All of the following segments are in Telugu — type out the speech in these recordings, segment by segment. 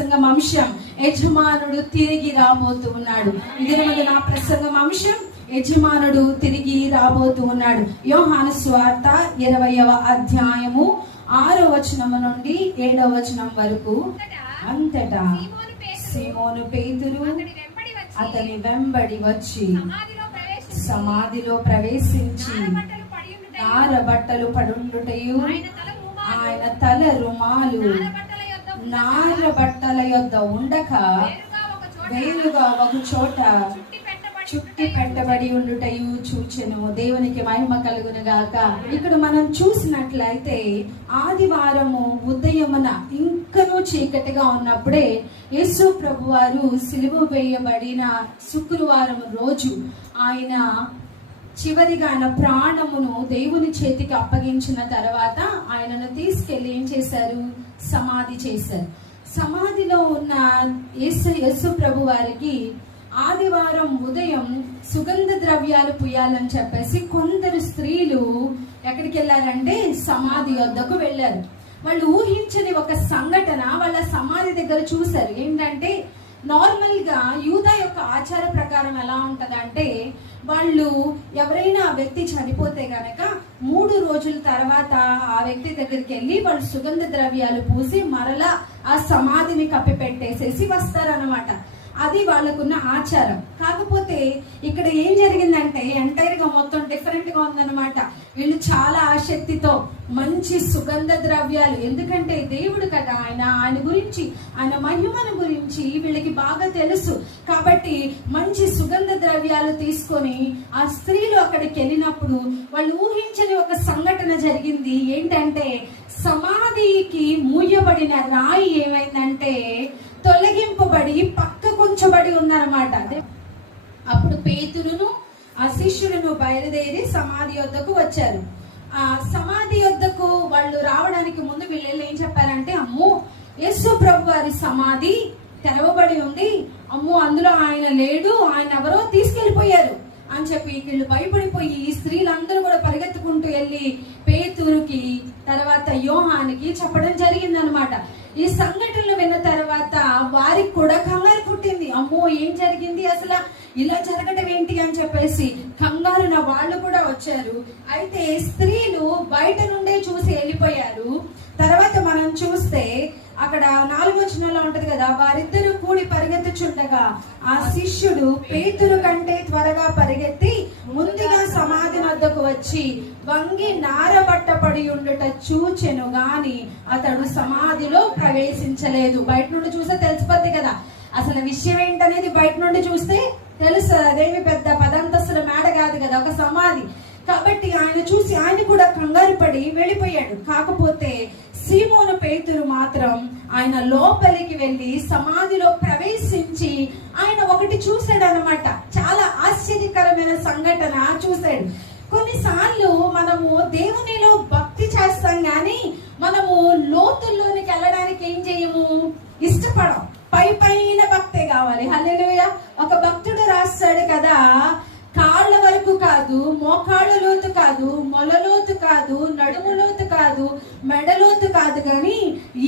ప్రసంగం అంశం యజమానుడు తిరిగి రాబోతూ ఉన్నాడు. ఇది నా ప్రసంగం అంశం యజమానుడు తిరిగి రాబోతూ ఉన్నాడు. యోహాను సువార్త 20వ అధ్యాయము 6వ వచనం నుండి 7వ వచనం వరకు. అంతటా సీమోను పేతురు అతని వెంబడి వచ్చి సమాధిలో ప్రవేశించి నార బట్టలు పడుండుటయు ఆయన తల రుమాలు నార బట్టల యొద్ద ఉండక వేరుగా ఒక చోట చుట్టి పెట్టబడి ఉండుటయు చూచెను. దేవునికి మహిమ కలుగును గాక. ఇక్కడ మనం చూసినట్లయితే ఆదివారము ఉదయమున ఇంకనూ చీకటిగా ఉన్నప్పుడే యేసు ప్రభువారు సిలువ వేయబడిన శుక్రవారం రోజు ఆయన చివరిగా ఆయన ప్రాణమును దేవుని చేతికి అప్పగించిన తర్వాత ఆయనను తీసుకెళ్లి ఏం చేశారు? సమాధి చేశారు. సమాధిలో ఉన్న యేసు ప్రభు వారికి ఆదివారం ఉదయం సుగంధ ద్రవ్యాలు పుయ్యాలని చెప్పేసి కొందరు స్త్రీలు ఎక్కడికి వెళ్ళారంటే సమాధి వద్దకు వెళ్ళారు. వాళ్ళు ఊహించని ఒక సంఘటన వాళ్ళ సమాధి దగ్గర చూశారు. ఏంటంటే నార్మల్ గా యూదా యొక్క ఆచార ప్రకారం ఎలా ఉంటదంటే వాళ్ళు ఎవరైనా ఆ వ్యక్తి చనిపోతే గనక 3 రోజుల తర్వాత ఆ వ్యక్తి దగ్గరికి వెళ్ళి వాళ్ళు సుగంధ ద్రవ్యాలు పూసి మరలా ఆ సమాధిని కప్పి పెట్టేసేసి వస్తారన్నమాట. అది వాళ్ళకున్న ఆచారం. కాకపోతే ఇక్కడ ఏం జరిగిందంటే ఎంటైర్ గా మొత్తం డిఫరెంట్ గా ఉందన్నమాట. వీళ్ళు చాలా ఆసక్తితో మంచి సుగంధ ద్రవ్యాలు, ఎందుకంటే దేవుడు కదా ఆయన గురించి ఆయన మహిమను గురించి వీళ్ళకి బాగా తెలుసు కాబట్టి మంచి సుగంధ ద్రవ్యాలు తీసుకొని ఆ స్త్రీలు అక్కడికి వెళ్ళినప్పుడు వాళ్ళు ఊహించని ఒక సంఘటన జరిగింది. ఏంటంటే సమాధికి మూయబడిన రాయి ఏమైందంటే తొలగింపబడి పక్కకుంచబడి ఉందన్నమాట. అప్పుడు పేతురును ఆ శిష్యులను బయలుదేరి సమాధి వద్దకు వచ్చారు. ఆ సమాధి వద్దకు వాళ్ళు రావడానికి ముందు వీళ్ళు ఏం చెప్పారంటే, అమ్మో యేసు ప్రభు వారి సమాధి తెరవబడి ఉంది, అమ్మో అందులో ఆయన లేడు, ఆయన ఎవరో తీసుకెళ్లిపోయారు అని చెప్పి వీళ్ళు భయపడిపోయి ఈ స్త్రీలందరూ కూడా పరిగెత్తుకుంటూ వెళ్ళి పేతురుకి తర్వాత యోహానికి చెప్పడం జరిగిందనమాట. ఈ సంఘటనలు విన్న తర్వాత వారికి కూడా కంగారు పుట్టింది. అమ్మో ఏం జరిగింది, అసలు ఇలా జరగడం ఏంటి అని చెప్పేసి కంగారున వాళ్ళు కూడా వచ్చారు. అయితే స్త్రీలు బయట నుండే చూసి వెళ్ళిపోయారు. తర్వాత మనం చూస్తే అక్కడ 4వ వచనంలో ఉంటది కదా, వారిద్దరూ కూడి పరిగెత్తుచుండగా ఆ శిష్యుడు పేతురు కంటే త్వరగా పరిగెత్తి ముందుగా సమాధి వద్దకు వచ్చి వంగి నారబట్ట పడి ఉండుట చూచెను గాని అతడు సమాధిలో ప్రవేశించలేదు. బయట నుండి చూస్తే తెలిసిపోద్ది కదా అసలు విషయం ఏంటనేది. బయట నుండి చూస్తే తెలుసు, అదేమి పెద్ద 10 అంతస్తుల మేడ కాదు కదా, ఒక సమాధి. కాబట్టి ఆయన చూసి ఆయన కూడా కంగారు పడి వెళ్ళిపోయాడు. కాకపోతే సీమోను పేతురు మాత్రం ఆయన లోపలికి వెళ్ళి సమాధిలో ప్రవేశించి ఆయన ఒకటి చూశాడు అన్నమాట. చాలా ఆశ్చర్యకరమైన సంఘటన చూశాడు. కొన్నిసార్లు మనము దేవునిలో భక్తి చేస్తాం గాని మనము లోతుల్లోనికి వెళ్ళడానికి ఏం చేయము, ఇష్టపడం. పైన భక్తే కావాలి. హల్లెలూయా. ఒక భక్తుడు రాస్తాడు కదా, కాళ్ళ వరకు కాదు, మోకాళ్ళ లోతు కాదు, మొలలోతు కాదు, నడుము లోతు కాదు, మెడలోతు కాదు, కానీ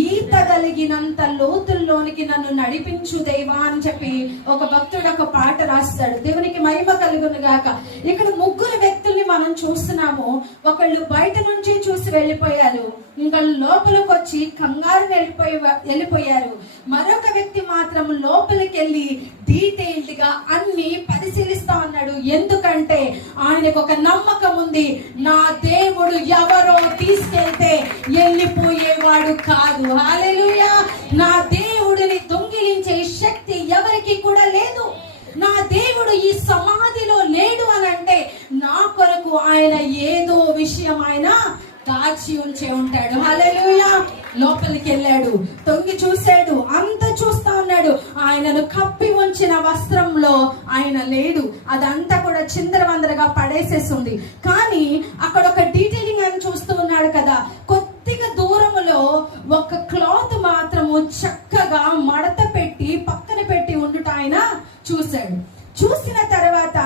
ఈత కలిగినంత లోతుల్లోనికి నన్ను నడిపించు దేవా అని చెప్పి ఒక భక్తుడు ఒక పాట రాస్తాడు. దేవునికి మహిమ కలుగును గాక. ఇక్కడ 3 వ్యక్తుల్ని మనం చూస్తున్నాము. ఒకళ్ళు బయట నుంచి చూసి వెళ్ళిపోయారు, ఇంకొకళ్ళు లోపలికి వచ్చి కంగారు వెళ్ళిపోయారు. మరొక వ్యక్తి మాత్రం లోపలికి వెళ్ళి డీటెయిల్డ్ గా అన్ని పరిశీలిస్తా ఉన్నాడు. ఎందుకంటే ఆయనకు ఒక నమ్మకం ఉంది, నా దేవుడు ఎవరో తీసుకెళ్తే వెళ్ళిపోయేవాడు కాదు. హల్లెలూయా. నా దేవుడిని దొంగిలించే శక్తి ఎవరికి కూడా లేదు. నా దేవుడు ఈ సమాధిలో లేడు అని అంటే నా కొరకు ఆయన ఏదో విషయం ఆయన దాచి ఉంచే ఉంటాడు. హల్లెలూయా. లోపలికి వెళ్ళాడు, తొంగి చూశాడు, అంత చూస్తా ఉన్నాడు. ఆయనను కప్పి ఉంచిన వస్త్రంలో ఆయన లేడు. అదంతా కూడా చిందరవందరగా పడేసేసింది. కానీ అక్కడ ఒక డీటెయిలింగ్ ఆయన చూస్తూ ఉన్నాడు కదా, కొద్దిగా దూరములో ఒక క్లాత్ మాత్రము చక్కగా మడత పెట్టి పక్కన పెట్టి ఉండుట ఆయన చూశాడు. చూసిన తర్వాత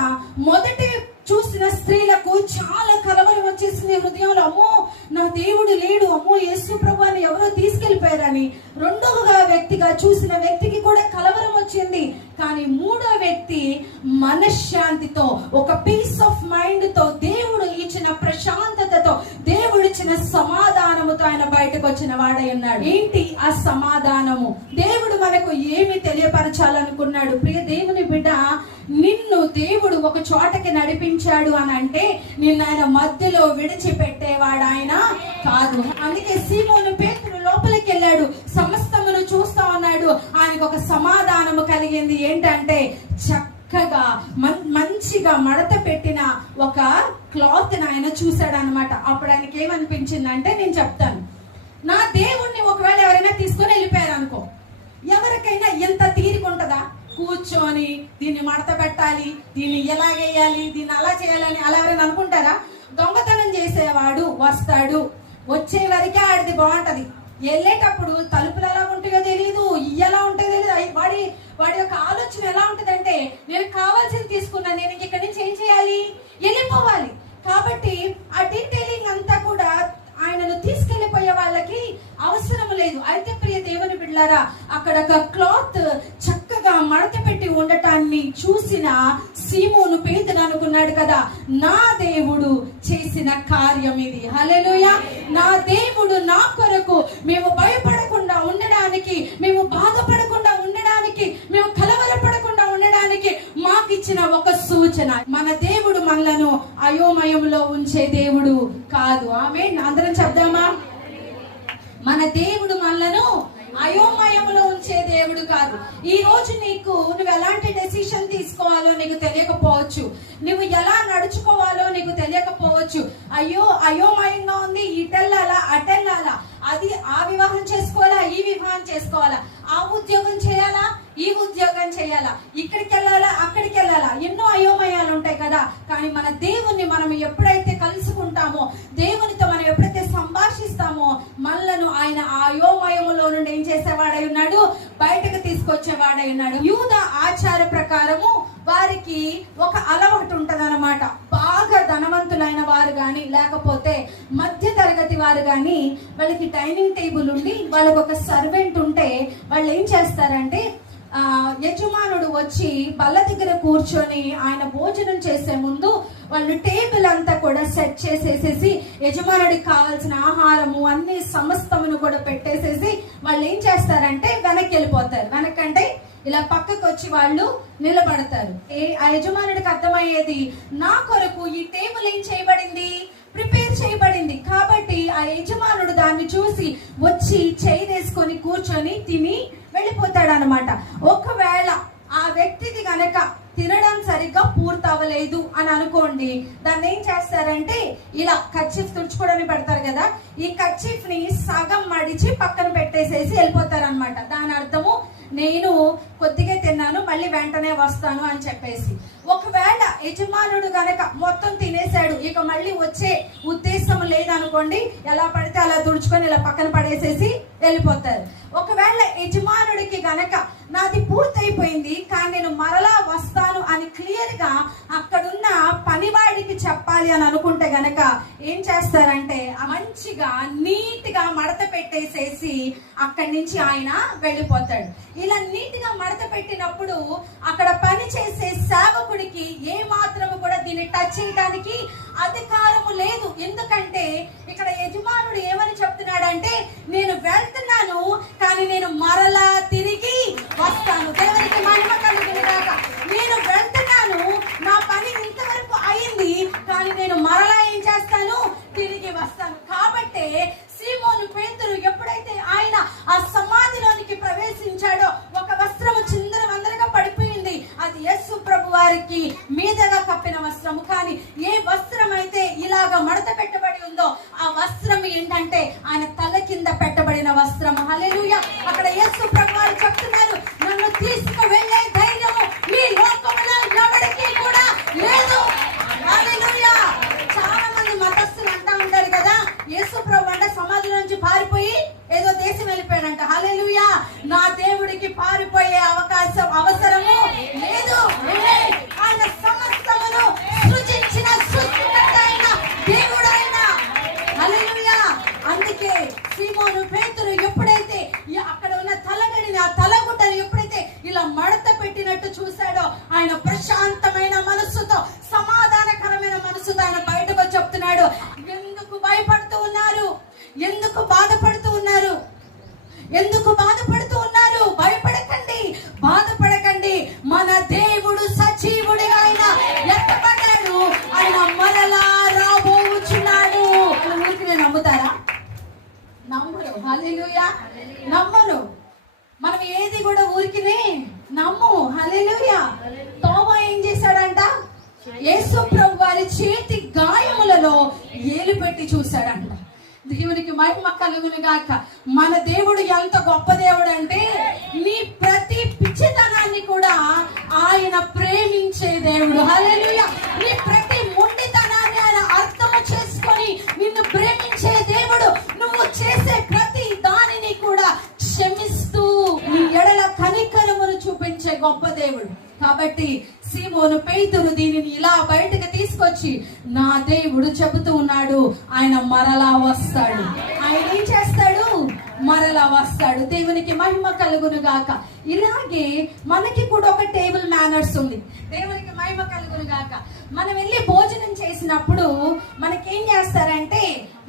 మొదటి చూసిన స్త్రీలకు చాలా కలవరం వచ్చేసింది హృదయంలో. అమ్మో నా దేవుడు లేడు, అమ్మో యేసు ప్రభువుని ఎవరో తీసుకెళ్లిపోయారని. రెండవ వ్యక్తిగా చూసిన వ్యక్తికి కూడా కలవరం వచ్చింది. కానీ మూడో వ్యక్తి మనశ్శాంతితో, ఒక పీస్ ఆఫ్ మైండ్ తో, దేవుడు ఇచ్చిన ప్రశాంతతతో, దేవుడు ఇచ్చిన సమాధానముతో ఆయన బయటకు వచ్చిన వాడై ఉన్నాడు. ఏంటి ఆ సమాధానము? దేవుడు మనకు ఏమి తెలియపరచాలనుకున్నాడు? ప్రియ దేవుని బిడ్డ, నిన్ను దేవుడు ఒక చోటకి నడిపించాడు అని అంటే నిన్ను ఆయన మధ్యలో విడిచిపెట్టేవాడు ఆయన కాదు. అందుకే సీమోను పేతురు లోపలికి వెళ్ళాడు, సమస్తమును చూస్తా ఉన్నాడు. ఆయనకు ఒక సమాధానము కలిగింది. ఏంటంటే చక్కగా మంచిగా మడత పెట్టిన ఒక క్లాత్ ఆయన చూశాడు అనమాట. అప్పుడు ఆయనకి ఏమనిపించింది అంటే, నేను చెప్తాను, నా దేవుణ్ణి ఒకవేళ ఎవరైనా తీసుకొని వెళ్ళిపోయారు అనుకో, ఎవరికైనా ఎంత తీరికుంటదా కూర్చొని దీన్ని మడత పెట్టాలి, దీన్ని ఎలాగేయాలి, దీన్ని అలా చేయాలని అలా ఎవరైనా అనుకుంటారా? దొంగతనం చేసేవాడు వస్తాడు, వచ్చే వరకే ఆడిది బాగుంటది, వెళ్ళేటప్పుడు తలుపులు ఎలా ఉంటాయో తెలియదు, ఎలా ఉంటాయో తెలియదు. వాడి యొక్క ఆలోచన ఎలా ఉంటదంటే, నేను కావాల్సింది తీసుకున్నా, నేను ఇక్కడి నుంచి ఏం చేయాలి, వెళ్ళిపోవాలి. కాబట్టి ఆ డీటెయిలింగ్ అంతా కూడా ఆయనను తీసుకెళ్లిపోయే వాళ్ళకి అవసరం లేదు. అయితే ప్రియ దేవుని బిడ్డలారా, అక్కడ ఒక క్లాత్ చక్కగా మడత పెట్టి ఉండటాన్ని చూసిన సీమోను పేతురు అనుకున్నాడు కదా, నా దేవుడు చేసిన కార్యం ఇది. హల్లెలూయా! నా దేవుడు నా కొరకు, మేము భయపడకుండా ఉండడానికి, మేము బాధపడకుండా ఉండడానికి, మేము కలవరపడకుండా ఉండడానికి మాకు ఇచ్చిన ఒక సూచన. మన దేవుడు మనలను అయోమయంలో ఉంచే దేవుడు కాదు. ఆమేన్. అందరం చెప్దామా? మన దేవుడు మనలను అయోమయంలో ఉంచే దేవుడు కాదు. ఈ రోజు నువ్వు ఎలాంటి డెసిషన్ తీసుకోవాలో నీకు తెలియకపోవచ్చు, నువ్వు ఎలా నడుచుకోవాలో నీకు తెలియకపోవచ్చు. అయోమయంగా ఉంది, ఇటెల్లాలా అటెల్లాలా, అది ఆ వివాహం చేసుకోవాలా, ఈ వివాహం చేసుకోవాలా, ఆ ఉద్యోగం చేయాలా, ఈ ఉద్యోగం చేయాలా, ఇక్కడికి వెళ్ళాలా, అక్కడికి వెళ్ళాలా, ఎన్నో అయోమయాలు ఉంటాయి కదా. కానీ మన దేవుణ్ణి మనం ఎప్పుడైతే కలుసుకుంటామో, దేవునితో మనం ఎప్పుడైతే సంభాషిస్తామో, మనలను ఆయన ఆ అయోమయములో నుండి ఏం చేసేవాడై ఉన్నాడు, బయటకు తీసుకొచ్చేవాడై ఉన్నాడు. యూద ఆచార ప్రకారము వారికి ఒక అలవాటు ఉంటదన్నమాట. బాగా ధనవంతులైన వారు కానీ, లేకపోతే మధ్య తరగతి వారు కానీ, వాళ్ళకి డైనింగ్ టేబుల్ ఉండి వాళ్ళకి ఒక సర్వెంట్ ఉంటే వాళ్ళు ఏం చేస్తారంటే, యజమానుడు వచ్చి బల్ల దగ్గర కూర్చొని ఆయన భోజనం చేసే ముందు వాళ్ళు టేబుల్ అంతా కూడా సెట్ చేసేసేసి, యజమానుడికి కావాల్సిన ఆహారము అన్ని సమస్తమును కూడా పెట్టేసేసి వాళ్ళు ఏం చేస్తారంటే వెనక్కి వెళ్ళిపోతారు. వెనకంటే ఇలా పక్కకు వచ్చి వాళ్ళు నిలబడతారు. ఆ యజమానుడికి అర్థమయ్యేది, నా కొరకు ఈ టేబుల్ ఏం చేయబడింది, ప్రిపేర్ చేయబడింది. కాబట్టి ఆ యజమానుడు దాన్ని చూసి వచ్చి చేయి వేసుకొని కూర్చొని తిని వెళ్ళిపోతాడు అనమాట. ఒకవేళ ఆ వ్యక్తిది గనక తినడం సరిగ్గా పూర్తవలేదు అని అనుకోండి, దాన్ని ఏం చేస్తారంటే ఇలా కర్చీఫ్ తుడుచుకోవడానికి పెడతారు కదా, ఈ కర్చీఫ్ ని సగం మడిచి పక్కన పెట్టేసేసి వెళ్ళిపోతారు అనమాట. దాని అర్థము, నేను కొద్దిగా తిన్నాను, మళ్ళీ వెంటనే వస్తాను అని చెప్పేసి. ఒకవేళ యజమానుడు గనక మొత్తం తినేశాడు, ఇక మళ్ళీ వచ్చే ఉద్దేశం లేదనుకోండి, ఎలా పడితే అలా తుడుచుకొని ఇలా పక్కన పడేసేసి వెళ్ళిపోతారు. ఒకవేళ యజమానుడికి గనక నాది పూర్తయిపోయింది కానీ నేను మరలా వస్తాను అని క్లియర్ గా అక్కడున్న పనివాడికి చెప్పాలి అని అనుకుంటే గనక ఏం చేస్తారంటే, మంచిగా నీట్ గా మడత పెట్టేసేసి అక్కడి నుంచి ఆయన వెళ్ళిపోతాడు. ఇలా నీట్ గా మడత పెట్టినప్పుడు అక్కడ పని చేసే సేవకుడికి ఏ మాత్రము కూడా దీన్ని టచ్ చేయడానికి అధికారము లేదు. ఎందుకంటే ఇక్కడ యజమానుడు ఏమని చెప్తున్నాడంటే, నేను వెళ్తున్నాను కానీ నేను మరలా తిరిగి వస్తాను. దేవునికి మహిమ కలుగునుగాక. నేను వెళ్తున్నాను, నా పని ఇంతవరకు అయింది, కానీ నేను మరలా ఏం చేస్తాను, తిరిగి వస్తాను. కాబట్టి సీమోను పేతురు ఎప్పుడైతే ఆయన ఆ సమాధిలోనికి ప్రవేశించాడో, ఒక వస్త్రము చిందరవందరగా పడిపోయింది. అది యేసు ప్రభు వారికి మీదగా కప్పిన వస్త్రము. కానీ ఏ వస్త్రం అయితే ఇలాగ మడత పెట్టబడి ఉందో, ఆ వస్త్రం ఏంటంటే ఆయన తల కింద పెట్టబడిన వస్త్రము. హల్లెలూయా! అక్కడ యేసు ప్రభు వారు చెప్తున్నారు, నన్ను తీసుకువెళ్ళే ధైర్యము ఈ లోకములో ఎవరికీ కూడా లేదు. హల్లెలూయా! చాలా మంది మతస్థులు అంటా ఉంటారు కదా, యేసు ప్రభు అంటే సమాధి నుంచి పారిపోయి ఏదో దేశం వెళ్ళిపోయాడంట. హల్లెలూయా! నా దేవుడికి పారిపోయే అవసరము లేదు. ఆయన సమస్తమును సృజించిన సృష్టికర్త అయిన దేవుడు ఆయన. హల్లెలూయా! అందుకే సీమోను పేతురు ఎప్పుడైతే అక్కడ ఉన్న తలగడిని మడత పెట్టినట్టు చూశాడో, ఆయన ప్రశాంతమైన మనస్సుతో, సమాధానకరమైన మనస్సుతో ఆయన బయటకు చెప్తున్నాడు, ఎందుకు భయపడుతూ ఉన్నారు, ఎందుకు బాధపడుతూ ఉన్నారు, ఎందుకు బాధపడుతూ ఉన్నారు? భయపడకండి, బాధపడకండి. మన దేవుడు సజీవుడిగా ఆయన ఎత్తబడ్డాడు, ఆయన మరలా రాబోచున్నాడు. ఊరికి నమ్ముతారా? నమ్మరు. హల్లెలూయా, నమ్మరు. మనం ఏది కూడా ఊరికినే నమ్ము. హల్లెలూయా. తోమా ఏం చేశాడంట? యేసు ప్రభు వారి చేతి గాయములలో ఏలు పెట్టి చూశాడంట. దేవునికి మహిమ కలుగును గాక. మన దేవుడు ఎంత గొప్ప దేవుడు అంటే, నీ ప్రతి పిచ్చితనాన్ని కూడా ఆయన ప్రేమించే దేవుడు. హల్లెలూయా. నీ ప్రతి మొండితనాన్ని ఆయన అర్థము చేసుకొని నిన్ను ప్రేమించే దేవుడు. నువ్వు చేసే ప్రతి దానిని కూడా క్షమిస్తూ నీ ఎడల కనికరమును చూపించే గొప్ప దేవుడు. కాబట్టి సీమోను పేతురు దీనిని ఇలా బయటకు తీసుకొచ్చి, నా దేవుడు చెబుతూ ఉన్నాడు, ఆయన మరలా వస్తాడు. ఆయన ఏం చేస్తాడు? మరలా వస్తాడు. దేవునికి మహిమ కలుగును గాక. ఇలాగే మనకి కూడా ఒక టేబుల్ మేనర్స్ ఉంది. దేవునికి మహిమ కలుగును గాక. మనం వెళ్ళి భోజనం చేసినప్పుడు మనకేం చేస్తారంటే,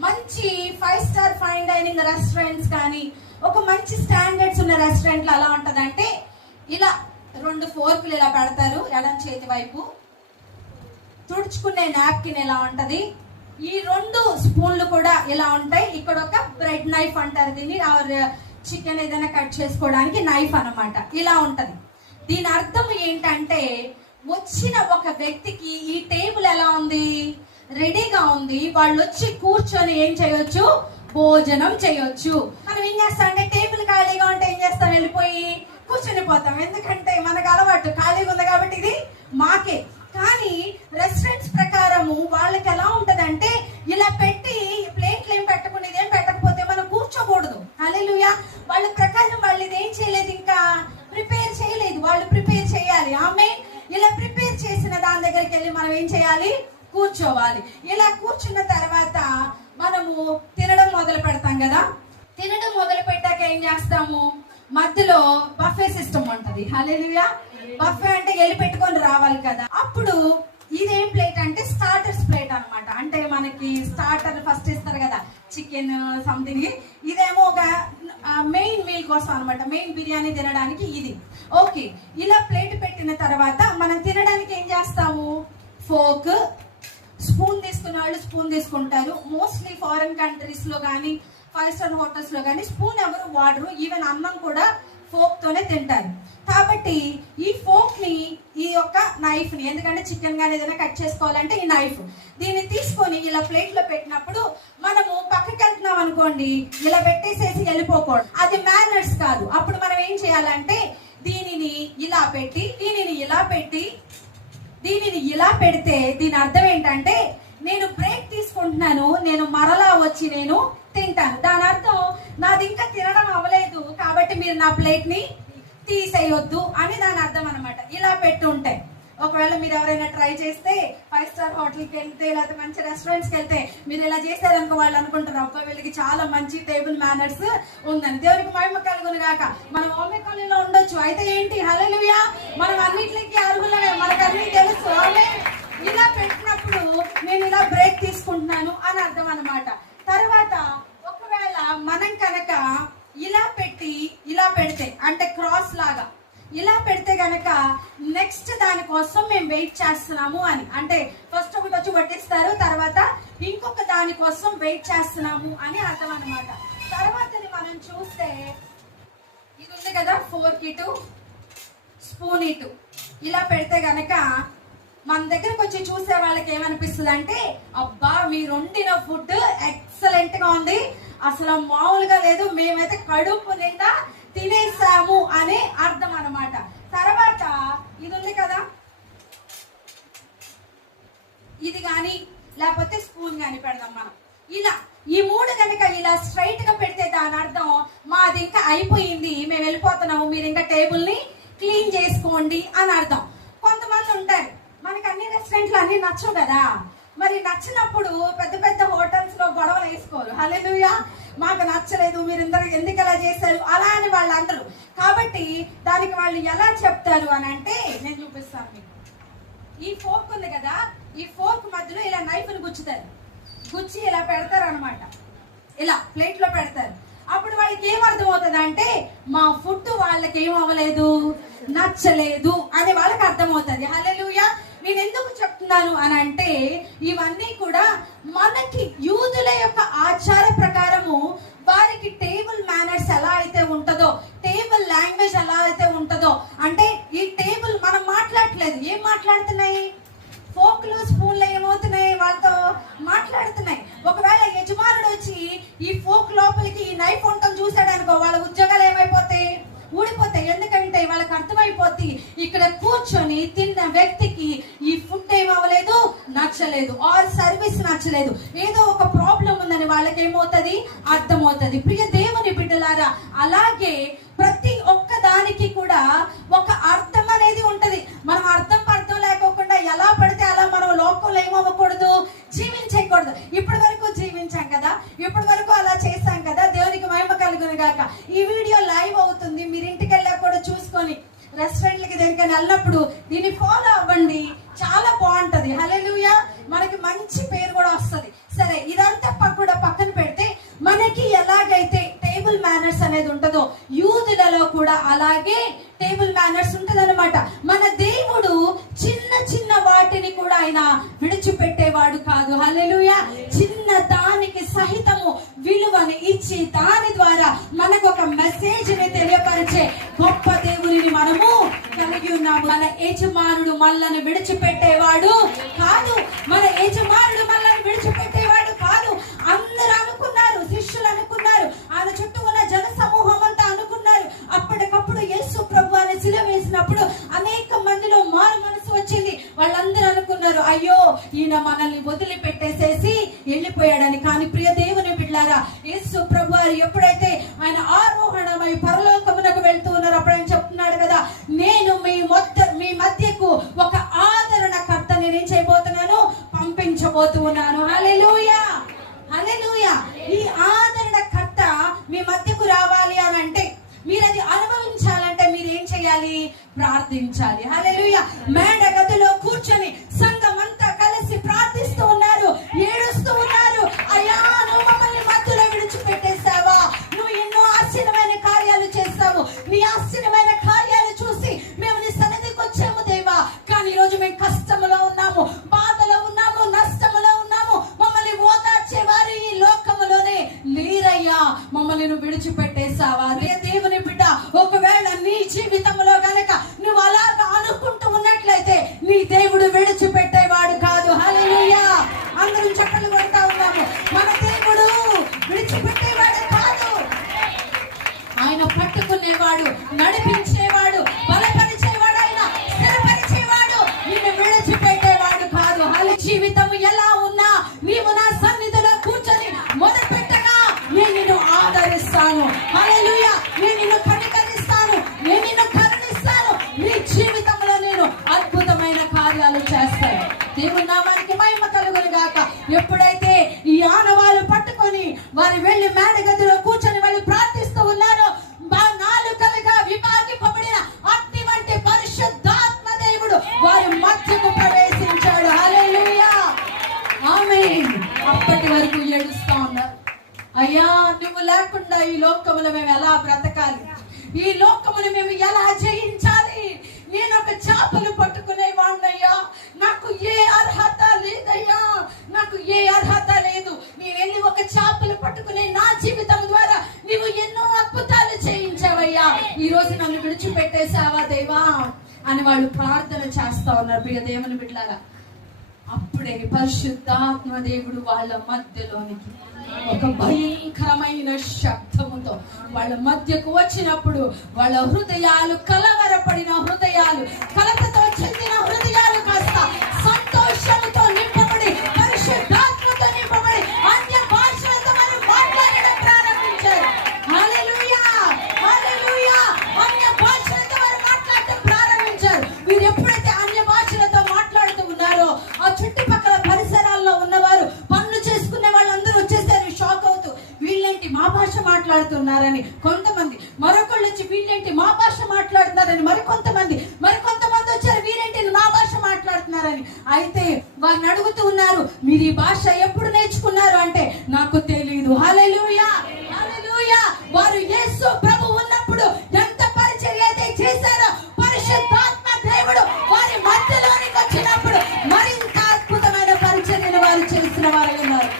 మంచి 5 స్టార్ ఫైన్ డైనింగ్ రెస్టారెంట్స్ కానీ, ఒక మంచి స్టాండర్డ్స్ ఉన్న రెస్టారెంట్లు ఎలా ఉంటదంటే, ఇలా 2 ఫోర్కులు ఇలా పెడతారు ఎడం చేతి వైపు, తుడుచుకునే నాప్కిన్ ఎలా ఉంటది, ఈ 2 స్పూన్లు కూడా ఇలా ఉంటాయి. ఇక్కడ ఒక బ్రెడ్ నైఫ్ అంటారు దీన్ని, చికెన్ ఏదైనా కట్ చేసుకోవడానికి నైఫ్ అన్నమాట. ఇలా ఉంటది. దీని అర్థం ఏంటంటే, వచ్చిన ఒక వ్యక్తికి ఈ టేబుల్ ఎలా ఉంది? రెడీగా ఉంది. వాళ్ళు వచ్చి కూర్చొని ఏం చేయొచ్చు? భోజనం చేయొచ్చు. మనం ఏం చేస్తాం అంటే, టేబుల్ ఖాళీగా ఉంటే ఏం చేస్తాం? వెళ్ళిపోయి కూర్చొని పోతాం. ఎందుకంటే మనకు అలవాటు, ఖాళీగా ఉంది కాబట్టి ఇది మాకే. కానీ రెస్టారెంట్స్ ప్రకారము వాళ్ళకి ఎలా ఉంటదంటే, ఇలా పెట్టి ప్లేట్లు ఏం పెట్టకుండా ఇదేం పెట్టకపోతే మనం కూర్చోకూడదు. హల్లెలూయా. వాళ్ళ ప్రకారం వాళ్ళు ఇదేం చేయలేదు, ఇంకా ప్రిపేర్ చేయలేదు. వాళ్ళు ప్రిపేర్ చేయాలి. ఆమె ఇలా ప్రిపేర్ చేసిన దాని దగ్గరికి వెళ్ళి మనం ఏం చేయాలి? కూర్చోవాలి. ఇలా కూర్చున్న తర్వాత మనము తినడం మొదలు పెడతాం కదా. తినడం మొదలు పెట్టాక ఏం చేస్తాము? మధ్యలో బఫే సిస్టమ్ ఉంటది. హల్లెలూయా. బఫే అంటే వెళ్ళి పెట్టుకొని రావాలి కదా. అప్పుడు ఇదేం ప్లేట్ అంటే స్టార్టర్స్ ప్లేట్ అన్నమాట. అంటే మనకి స్టార్టర్ ఫస్ట్ ఇస్తారు కదా, చికెన్ సంథింగ్. ఇదేమో ఒక మెయిన్ మీల్ కోసం అన్నమాట, మెయిన్ బిర్యానీ తినడానికి ఇది. ఓకే, ఇలా ప్లేట్ పెట్టిన తర్వాత మనం తినడానికి ఏం చేస్తాము? ఫోర్క్, స్పూన్ తీసుకున్న వాళ్ళు స్పూన్ తీసుకుంటారు. మోస్ట్లీ ఫారెన్ కంట్రీస్ లో కానీ, 5 స్టార్ హోటల్స్ లో కానీ స్పూన్ ఎవరు వాడరు. ఈవెన్ అన్నం కూడా ఫోర్క్ తోనే తింటారు. కాబట్టి ఈ ఫోర్క్ ని, ఈ యొక్క నైఫ్ ని, ఎందుకంటే చికెన్ గానీ ఏదైనా కట్ చేసుకోవాలంటే ఈ నైఫ్, దీన్ని తీసుకొని ఇలా ప్లేట్ లో పెట్టినప్పుడు మనము పక్కకి వెళ్తున్నాం అనుకోండి, ఇలా పెట్టేసేసి వెళ్ళిపోకూడదు. అది మేనర్స్ కాదు. అప్పుడు మనం ఏం చేయాలంటే, దీనిని ఇలా పెట్టి, దీనిని ఇలా పెట్టి, దీనిని ఇలా పెడితే దీని అర్థం ఏంటంటే, నేను బ్రేక్ తీసుకుంటున్నాను, నేను మరలా వచ్చి నేను తింటాను. దాని అర్థం, నాది ఇంకా తినడం అవ్వలేదు కాబట్టి మీరు నా ప్లేట్ ని తీసేయొద్దు అని దాని అర్థం అనమాట. ఇలా పెట్టి ఉంటాయి. ఒకవేళ మీరు ఎవరైనా ట్రై చేస్తే, 5 స్టార్ హోటల్కి వెళ్తే, లేకపోతే మంచి రెస్టారెంట్స్కి వెళ్తే మీరు ఇలా చేస్తారనుకో, వాళ్ళు అనుకుంటారు అబ్బా వీళ్ళకి చాలా మంచి టేబుల్ మేనర్స్ ఉందని. దేవునికి మహిమ కలుగును గాక. మనం ఓమే కాలనీలో ఉండొచ్చు, అయితే ఏంటి? హల్లెలూయా. మనం అన్నిటికి అరుగులనే, మనకు అన్ని తెలుసు. ఇలా పెట్టినప్పుడు నేను ఇలా బ్రేక్ తీసుకుంటున్నాను అని అర్థం అనమాట. తర్వాత ఒకవేళ మనం కనుక ఇలా పెట్టి, ఇలా పెడితే, అంటే క్రాస్ లాగా ఇలా పెడితే గనక నెక్స్ట్ దానికోసం మేము వెయిట్ చేస్తున్నాము అని, అంటే ఫస్ట్ ఒకటి వచ్చి వడ్డిస్తారు, తర్వాత ఇంకొక దానికోసం వెయిట్ చేస్తున్నాము అని అర్థం అనమాట. తర్వాత మనం చూస్తే ఇది ఉంది కదా, ఫోర్క్ ఇటు, స్పూన్ ఇటు, ఇలా పెడితే గనక మన దగ్గరకు వచ్చి చూసే వాళ్ళకి ఏమనిపిస్తుంది అంటే, అబ్బా మీరు వండిన ఫుడ్ ఎక్సలెంట్ గా ఉంది, అసలు మామూలుగా లేదు, మేమైతే కడుపు నిండా తినేసాము అనే అర్థం అన్నమాట. తర్వాత ఇది ఉంది కదా, ఇది కానీ లేకపోతే స్పూన్ కానీ పెడదాం మనం. ఇలా ఈ 3 కనుక ఇలా స్ట్రైట్ గా పెడితే దాని అర్థం, మాది ఇంకా అయిపోయింది, మేము వెళ్ళిపోతున్నాము, మీరు ఇంకా టేబుల్ ని క్లీన్ చేసుకోండి అని అర్థం. కొంతమంది ఉంటారు, మనకి అన్ని రెస్టారెంట్లు అన్ని నచ్చవు కదా, మరి నచ్చినప్పుడు పెద్ద పెద్ద హోటల్స్ లో గొడవలు వేసుకోరు. హల్లెలూయా. మాకు నచ్చలేదు, మీరు ఎందుకు అలా చేశారు అలా అని వాళ్ళు అంటారు. కాబట్టి దానికి వాళ్ళు ఎలా చెప్తారు అని అంటే, నేను చూపిస్తాను మీకు. ఈ ఫోక్ ఉంది కదా, ఈ ఫోక్ మధ్యలో ఇలా నైఫ్ని గుచ్చుతారు, గుచ్చి ఇలా పెడతారు అనమాట, ఇలా ప్లేట్ లో పెడతారు. అప్పుడు వాళ్ళకి ఏం అర్థం అవుతుంది అంటే, మా ఫుడ్ వాళ్ళకి ఏం అవ్వలేదు, నచ్చలేదు అని వాళ్ళకి అర్థమవుతుంది. హల్లెలూయా. నేను ఎందుకు చెప్తున్నాను అని అంటే, ఇవన్నీ కూడా మనకి యూదుల యొక్క ఆచార ప్రకారము వారికి టేబుల్ మేనర్స్ ఎలా అయితే ఉంటుందో, టేబుల్ లాంగ్వేజ్ ఎలా అయితే ఉంటుందో, అంటే ఈ టేబుల్ మనం మాట్లాడట్లేదు, ఏం మాట్లాడుతున్నాయి, ఫోక్లు స్పూన్లు ఏమవుతున్నాయి, వాళ్ళతో మాట్లాడుతున్నాయి. ఒకవేళ యజమానుడు వచ్చి ఈ ఫోక్ లోపలికి ఈ నైఫ్ ఉండటం చూసాడు అనుకో, వాళ్ళ ఉద్యోగాలు ఏమైపోతాయి, ఊడిపోతాయి. ఎందుకంటే వాళ్ళకి అర్థమైపోతుంది, ఇక్కడ కూర్చొని తిన్న వ్యక్తికి ఈ ఫుడ్ ఏమవ్వలేదు, నచ్చలేదు, ఆర్ సర్వీస్ నచ్చలేదు, ఏదో ఒక ప్రాబ్లం ఉందని వాళ్ళకి ఏమవుతుంది, అర్థమవుతుంది. ప్రియ దేవుని బిడ్డలారా, అలాగే ప్రతి ఒక్క దానికి కూడా ఒక అర్థం అనేది ఉంటది. మనం అర్థం లేకోకుండా ఎలా పడితే అలా మనం లోకంలో ఏమవ్వకూడదు, జీవించకూడదు. ఇప్పటి వరకు జీవించాం కదా, ఇప్పటి వరకు అలా చేశాం కదా, దేవునికి మహిమ కలుగును గాక. ఈ వీడియో లైవ్ అవుతుంది, మీరు ఇంటికి వెళ్ళా కూడా చూసుకొని రెస్టారెంట్లకి దేనికైనా వెళ్ళినప్పుడు దీన్ని ఫాలో అవ్వండి, చాలా బాగుంటది. హల్లెలూయా. మనకి మంచి పేరు కూడా వస్తుంది. సరే, ఇదంతా కూడా పక్కన పెడితే, మనకి ఎలాగైతే టేబుల్ మేనర్స్ అనేది ఉంటుందో, యూదులలో కూడా అలాగే టేబుల్ మేనర్స్ ఉంటది అనమాట. మన దేవుడు చిన్న చిన్న వాటిని కూడా ఆయన విడిచిపెట్టేవాడు కాదు. హల్లెలూయా. చిన్న దానికి సహితము విలువని ఇచ్చి దాని ద్వారా మనకు ఒక మెసేజ్ ని తెలియపరిచే గొప్ప దేవుడిని మనము కలిగి ఉన్నాము. మన యజమానుడు మనల్ని విడిచిపెట్టేవాడు కాదు, మన యజమానుడు మనల్ని విడిచిపెట్టేవాడు కాదు. అందరూ అనుకున్నారు, శిష్యులు అనుకున్నారు, ఆయన చుట్టూ ఉన్న జన సమూహం అంతా అనుకున్నారు. అప్పటికప్పుడు యేసు ప్రభువుని సిలువ వేసినప్పుడు అనేక మందిలో మారు మనసు వచ్చింది. వాళ్ళందరూ అనుకున్నారు, అయ్యో ఈయన మనల్ని వదిలిపెట్టేసేసి వెళ్ళిపోయాడని. కానీ ప్రియ దేవుని బిడ్డలారా, యేసు ప్రభువారు ఎప్పుడైతే ఆయన ఆరోహణమై పరలోకమునకు వెళ్తూ ఉన్నారు, అప్పుడు ఆయన చెప్తున్నాడు కదా, నేను మీ మధ్యకు ఒక ఆదరణకర్త నేనేం చేయబోతున్నాను, పంపించబోతూ ఉన్నాను. హల్లెలూయా, హల్లెలూయా. ఈ ఆదరణకర్త మీ మధ్యకు రావాలి అని అంటే, మీరు అది అనుభవించాలంటే మీరు ఏం చేయాలి, ప్రార్థించాలి. హల్లెలూయా. మేడ గదిలో కూర్చొని సంఘమంతా కలిసి ప్రార్థిస్తూ ఉన్నారు, ఏడుస్తూ ఉన్నారు. అయ్యా, నువ్వు మమ్మల్ని మధ్యలో విడిచిపెట్టేశావా, నువ్వు ఎన్నో ఆశ్చర్యమైన కార్యాలు చేస్తావు, నీ ఆశ్చర్యమైన కార్యాలు చూసి మేము నీ సన్నిధికి వచ్చాము దేవా. కానీ ఈరోజు మేము కష్టంలో ఉన్నాము, బాధలో ఉన్నాము, నష్టంలో ఉన్నాము, మమ్మల్ని ఓదార్చేవారు ఈ లోకములోనే లేరయ్యా, మమ్మల్ని నువ్వు విడిచిపెట్టేశావా. దేవుని బిడ్డ, ఒకవేళ నీ జీవితంలో గనక నువ్వు అలాగా అనుకుంటూ ఉన్నట్లయితే నీ దేవుడు విడిచిపెట్టేవాడు కాదు. హల్లెలూయా. అందరం చక్కలు కొడతా ఉన్నాము. మన దేవుడు విడిచిపెట్టేవాడు కాదు, ఆయన పట్టుకునేవాడు, నడిపించేవాడు, బలపరిచేవాడు, ఆయన స్థిరపరిచేవాడు, నిన్ను విడిచిపెట్టేవాడు కాదు. జీవితం ఎలా ఉన్నా నీవు నా సన్నిధిలో కూర్చొని మొదలుపెట్టగా నేను నిన్ను ఆదరిస్తాను. హల్లెలూయా. నేను నిన్ను కనికరిస్తాను, నేను నిన్ను కరుణిస్తాను, నీ జీవితంలో నేను అద్భుతమైన కార్యాలు చేస్తాను. దేవుని నామానికి మహిమ కలుగును గాక. ఎప్పుడైతే ఈ ఆనవాళ్ళు పట్టుకొని వారు వెళ్లి మేడ గదిలో కూర్చొని వాళ్ళు ప్రార్థిస్తూ ఉన్నారో, నాలుకలుగా విభాగింపబడిన అగ్ని వంటి పరిశుద్ధాత్మ దేవుడు వారి మధ్యకు ప్రవేశించాడు. హల్లెలూయా, ఆమేన్. అప్పటి వరకు ఏడుస్తా ఉన్నారు, అయ్యా నువ్వు లేకుండా ఈ లోకములో మేము ఎలా బ్రతకాలి, ఈ లోకమును మేము ఎలా జయించాలి, నేను ఒక చేపలు పట్టుకునే వాడినయ్యా, నాకు ఏ అర్హత లేదయ్యా, నాకు ఏ అర్హత లేదు. నేను వెళ్ళి ఒక చేపలు పట్టుకునే నా జీవితం ద్వారా నీవు ఎన్నో అద్భుతాలు చేయించావయ్యా, ఈ రోజు నన్ను విడిచిపెట్టేశావా దేవా అని వాళ్ళు ప్రార్థన చేస్తా ఉన్నారు. ప్రియ దేవుని బిడ్డలారా, అప్పుడే పరిశుద్ధాత్మ దేవుడు వాళ్ళ మధ్యలోనికి ఒక భయంకరమైన శబ్దముతో వాళ్ళ మధ్యకు వచ్చినప్పుడు వాళ్ళ హృదయాలు, కలవరపడిన హృదయాలు, కలతతో చెందిన హృదయాలు కాస్త సంతోషంతో నింపబడి, పరిశుద్ధాత్మతో నింపబడి అన్య భాషలతో మరి మాట్లాడడం ప్రారంభించారు. హల్లెలూయా, హల్లెలూయా. అన్య భాషలతో వారు మాట్లాడడం ప్రారంభించారు. వీరు ఎప్పుడైతే అన్య భాషలతో మాట్లాడుతూ ఉన్నారో, ఆ చుట్టుపక్కల పరిసరాల్లో ఉన్నవారు, పనులు చేసుకునే వాళ్ళందరూ వచ్చేసారు షాక్ అవుతూ, వీళ్ళేంటి మా మాట్లాడుతున్నారని కొంతమంది, మరొకళ్ళు వచ్చి వీళ్ళేంటి మా భాష మాట్లాడుతున్నారని మరికొంతమంది వచ్చారు వీరేంటి మా భాష మాట్లాడుతున్నారని. అయితే వారిని అడుగుతూ ఉన్నారు, మీరు ఈ భాష ఎప్పుడు నేర్చుకున్నారు అంటే నాకు తెలియదు. హల్లెలూయా హల్లెలూయా. వారు యేసు ప్రభు ఉన్నప్పుడు ఎంత పరిచర్య అయితే చేశారో, పరిశుద్ధాత్మ దేవుడు వారి మధ్యలోనికి వచ్చినప్పుడు మరింత అద్భుతమైన పరిచర్యను వారు చేసిన వారు ఉన్నారు.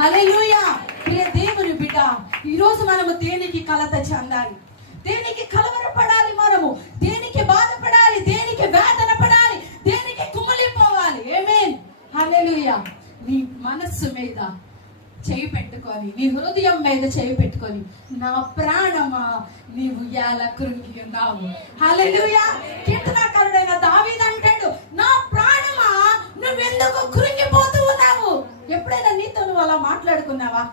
హల్లెలూయా. ప్రియ దేవుని బిడ్డ, ఈ రోజు మనము దేనికి కలత చెందాలి, దేనికి కలవరపడాలి, మనము దేనికి బాధపడాలి, దేనికి వేదన పడాలి, దేనికి కుమిలిపోవాలి. ఆమేన్ హల్లెలూయా. నీ మనస్సు మీద చేయి పెట్టుకొని, నీ హృదయం మీద చేయి పెట్టుకొని, నా ప్రాణమా నీవు ఎలా కృంగి ఉన్నావు. హల్లెలూయా. కీర్తనకారుడైన దావీదు అంటాడు, నా ప్రాణమా నువ్వెందుకు కృంగిపోతూ ఉన్నావు. ఎప్పుడైనా నీతో నువ్వు అలా మాట్లాడుకున్నారా?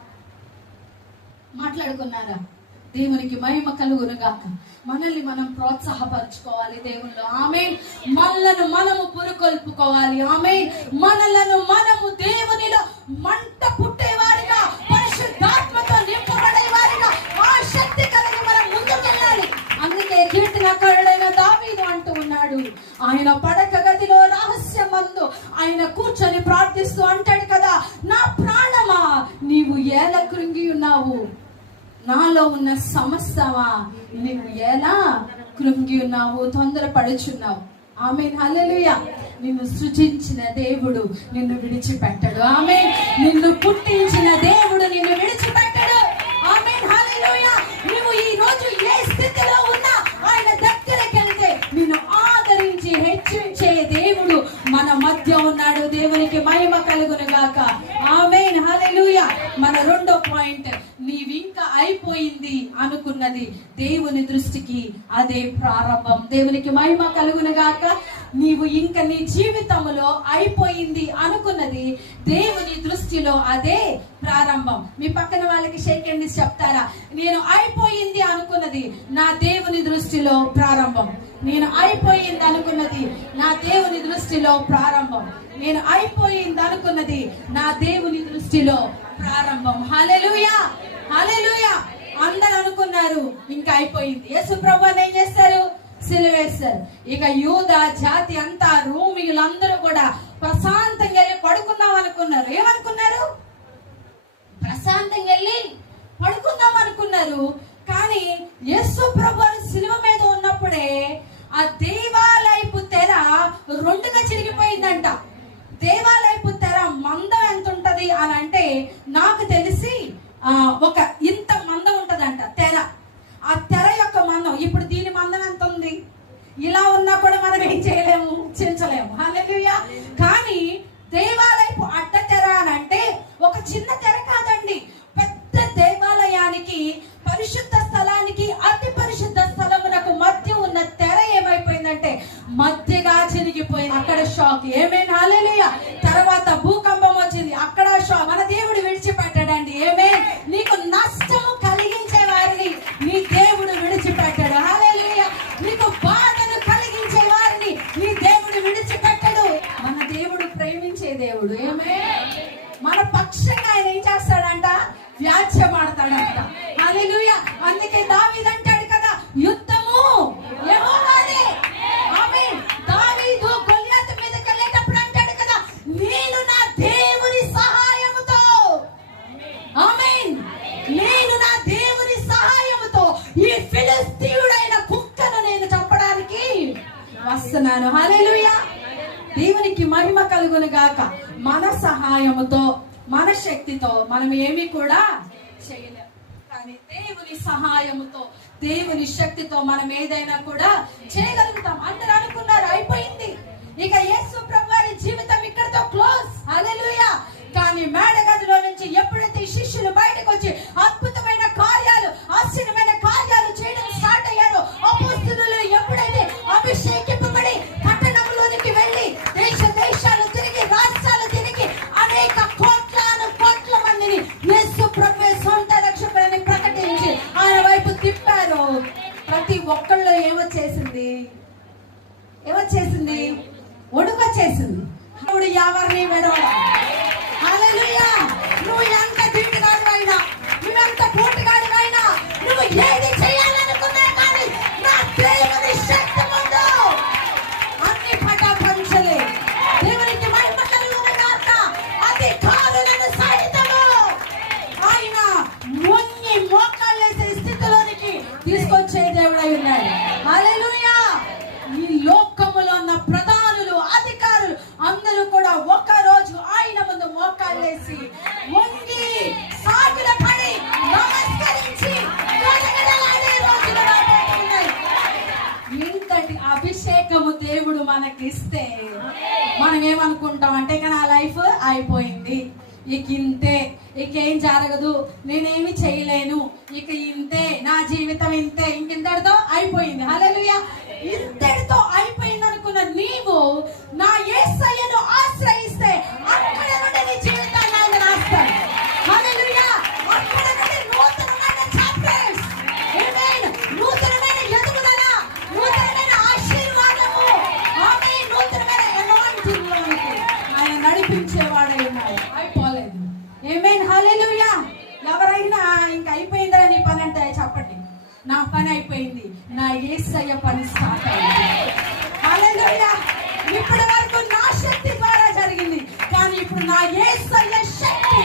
దేవునికి మహిమ కలుగును గాక. మనల్ని మనం ప్రోత్సాహపరచుకోవాలి దేవుళ్ళు. ఆమేన్. మనలను మనము పురుకొల్పుకోవాలి. ఆమేన్. మనలను మనము దేవునిలో మంట పుట్టేవారిగా, పరిశుద్ధాత్మతో నింపబడేవారిగా, ఆ శక్తి కలిగి మనం ముందుకెళ్ళాలి. అందుకే కీర్తనకారుడైన దావీదు అంటూ ఉన్నాడు, ఆయన పడక గదిలో రహస్యమందు ఆయన కూర్చొని ప్రార్థిస్తూ అంటాడు కదా, నా ప్రాణమా నీవు ఎలా కృంగి ఉన్నావు, నాలో ఉన్న సమస్తమా నీవు ఎలా కృంగి ఉన్నావు, తొందరపడుచున్నావు. ఆమేన్ హల్లెలూయా. నిన్ను సృజించిన దేవుడు నిన్ను విడిచిపెట్టడు. ఆమేన్. నిన్ను పుట్టించిన దేవుడు నిన్ను విడిచిపెట్టడు. ఆమేన్ హల్లెలూయా. నువ్వు ఈ రోజు ఏ స్థితిలో ఉన్నా ఆయన దగ్గరికి వెళ్తే నిన్ను ఆదరించి హెచ్చించే దేవుడు మన మధ్య ఉన్నాడు. దేవునికి మహిమ కలుగును గాక. ఆమేన్ హల్లెలూయా. మన రెండో పాయింట్, నీవింకా అయిపోయింది అనుకున్నది దేవుని దృష్టికి అదే ప్రారంభం. దేవునికి మహిమ కలుగును గాక. నీవు ఇంకా నీ జీవితంలో అయిపోయింది అనుకున్నది దేవుని దృష్టిలో అదే ప్రారంభం. మీ పక్కన వాళ్ళకి షేక్ హ్యాండ్ చెప్తారా, నేను అయిపోయింది అనుకున్నది నా దేవుని దృష్టిలో ప్రారంభం. నేను అయిపోయింది అనుకున్నది నా దేవుని దృష్టిలో ప్రారంభం. నేను అయిపోయింది అనుకున్నది నా దేవుని దృష్టిలో ప్రారంభం. హల్లెలూయా హల్లెలూయా. అందరూ అనుకున్నారు ఇంకా అయిపోయింది. యేసు ప్రభువుని ఏం చేస్తారు? సిలువేస్తారు. ఇక యూదా జాతి అంతా, రోమీయులందరూ కూడా ప్రశాంతంగా వెళ్ళి పడుకుందాం అనుకున్నారు. ఏమనుకున్నారు? ప్రశాంతంగా వెళ్ళి పడుకుందాం అనుకున్నారు. కానీ యేసు ప్రభువు సిలువ మీద ఉన్నప్పుడే ఆ దేవాలయపు తెర రెండుగా చిరిగిపోయిందంట. దేవాలయపు తెర మందం ఎంత ఉంటది అని అంటే, నాకు తెలిసి ఒక ఇంత మందం ఉంటదంట తెర. ఆ తెర యొక్క మందం, ఇప్పుడు దీని మందం ఎంత ఉంది? ఇలా ఉన్నా కూడా మనం ఏం చేయలేము, చించలేము. హల్లెలూయా. కానీ దేవాలయపు అడ్డ తెర అని అంటే ఒక చిన్న తెర కాదండి. పెద్ద దేవాలయానికి, పరిశుద్ధ స్థలానికి, అతి పరిశుద్ధ స్థలమునకు మధ్య ఉన్న తెర ఏమైపోయిందంటే మధ్యగా చిరిగిపోయింది. అక్కడ షాక్. ఏమేన్ హల్లెలూయా. తర్వాత భూకంపం వచ్చింది, అక్కడ షాక్. మన దేవుడు విడిచిపెట్టాడండి. ఏమేన్. నీకు నష్టము కలిగించే వారిని నీ దేవుడు విడిచిపెట్టాడు. హల్లెలూయా. నీకు బాధను కలిగించే వారిని నీ దేవుడు విడిచిపెట్టాడు. మన దేవుడు ప్రేమించే దేవుడు. ఏమేన్. మన పక్షంగా ఆయన ఏం చేస్తాడంట? వ్యాజ్యమాడతాడంట. హల్లెలూయా. అందుకే దావీదు అంటాడు కదా, యుద్ధము యెహోవాదే. ఆమేన్. దావీదు గొల్యాతు మీదకి వెళ్ళేటప్పుడు అంటాడు కదా, నేను నా దేవుని సహాయముతో, ఆమేన్, నేను నా దేవుని సహాయముతో ఈ ఫిలిష్తీయుడైన కుక్కను నేను చంపడానికి వస్తున్నాను. హల్లెలూయా. దేవునికి మహిమ కలుగును గాక. మన సహాయముతో, మన శక్తితో మనం ఏమీ కూడా చేయలేము. కానీ దేవుని సహాయముతో, దేవుని శక్తితో మనం ఏదైనా కూడా చేయగలుగుతాం. అందరూ అనుకున్నారు అయిపోయింది, ఇక యేసు ప్రభు వారి జీవితం ఇక్కడితో క్లోజ్. హల్లెలూయా. కానీ మేడగదిలో నుంచి ఎప్పుడైతే శిష్యులు బయటకు వచ్చి అద్భుతమైన కార్యాలు, ఆశ్చర్యమైన కార్యాలు చేయడం స్టార్ట్ అయ్యారో, అపోస్తలులు ఎప్పుడైతే అభిషేకింపబడి పట్టణంలోనికి వెళ్ళి దేశ దేశాలు తిరిగి, రాష్ట్రాలు తిరిగి అనేక కోట్ల మందిని యేసు ప్రభువే సొంత రక్షకుడని ప్రకటించి ఆయన వైపు తిప్పారు. ప్రతి ఒక్కళ్ళు ఏమొచ్చేసింది? వణుకొచ్చేసింది. దేవుడు ఎవరిని విడవడు. హల్లెలూయా. నువ్వు ఎంత దిట్టుగాడివైనా, నువ్వెంత పోటుగాడివైనా, ఏది చేయాలనుకున్నా కానీ నా దేవుని శక్తి ముందు అన్ని పటాపంచలే. దేవునికి మహిమ కలుగుగాక. అధికారులను సైతము ఆయన మొన్ని మోకాళ్ళేసే స్థితిలోనికి తీసుకొచ్చే దేవుడై ఉన్నాడు. హల్లెలూయా. ఈ లోకములో ఉన్న ప్రధానులు, అధికారులు అందరూ కూడా ఒక రోజు ఆయన ముందు మోకాళ్ళేసి వంగి సాగిలపడి నమస్కరించి గడగడలాడే రోజులు రాబోతున్నాయి. ఇంతటి అభిషేకము దేవుడు మనకిస్తే మనం ఏమనుకుంటాం అంటే ఇక నా లైఫ్ అయిపోయింది, ఇక ఇంతే, ఇక ఏం జరగదు, నేనేమి చేయలేను, ఇక ఇంతే, నా జీవితం ఇంతే, ఇంకింతటితో అయిపోయింది. హల్లెలూయా. ఇంతటితో అయిపోయింది అనుకున్న నీవు నా యేసయ్యను ఆశ్రయిస్తే అక్కడ నుండి నీ జీవితాన్ని ఆయన రాస్తాడు. హల్లెలూయా. అక్కడ నుండి నూతనమైన చాప్టర్స్, ఆమేన్, నూతనమైన ఎదుగుదల, నూతనమైన ఆశీర్వాదము, ఆమేన్, నూతనమైన అనాయింటింగ్ లోనికి ఆయన నడిపించేవాడై ఉన్నాడు. అయిపోలేదు. ఆమేన్. హల్లెలూయా. ఎవరైనా ఇంక అయిపోయిందిరా నీ పని అంటే చెప్పండి, నా పని అయిపోయింది, నా యేసయ్య పని స్టార్ట్ అయింది. హల్లెలూయా. ఇప్పటి వరకు నా శక్తి ద్వారా జరిగింది, కానీ ఇప్పుడు నా యేసయ్య శక్తి,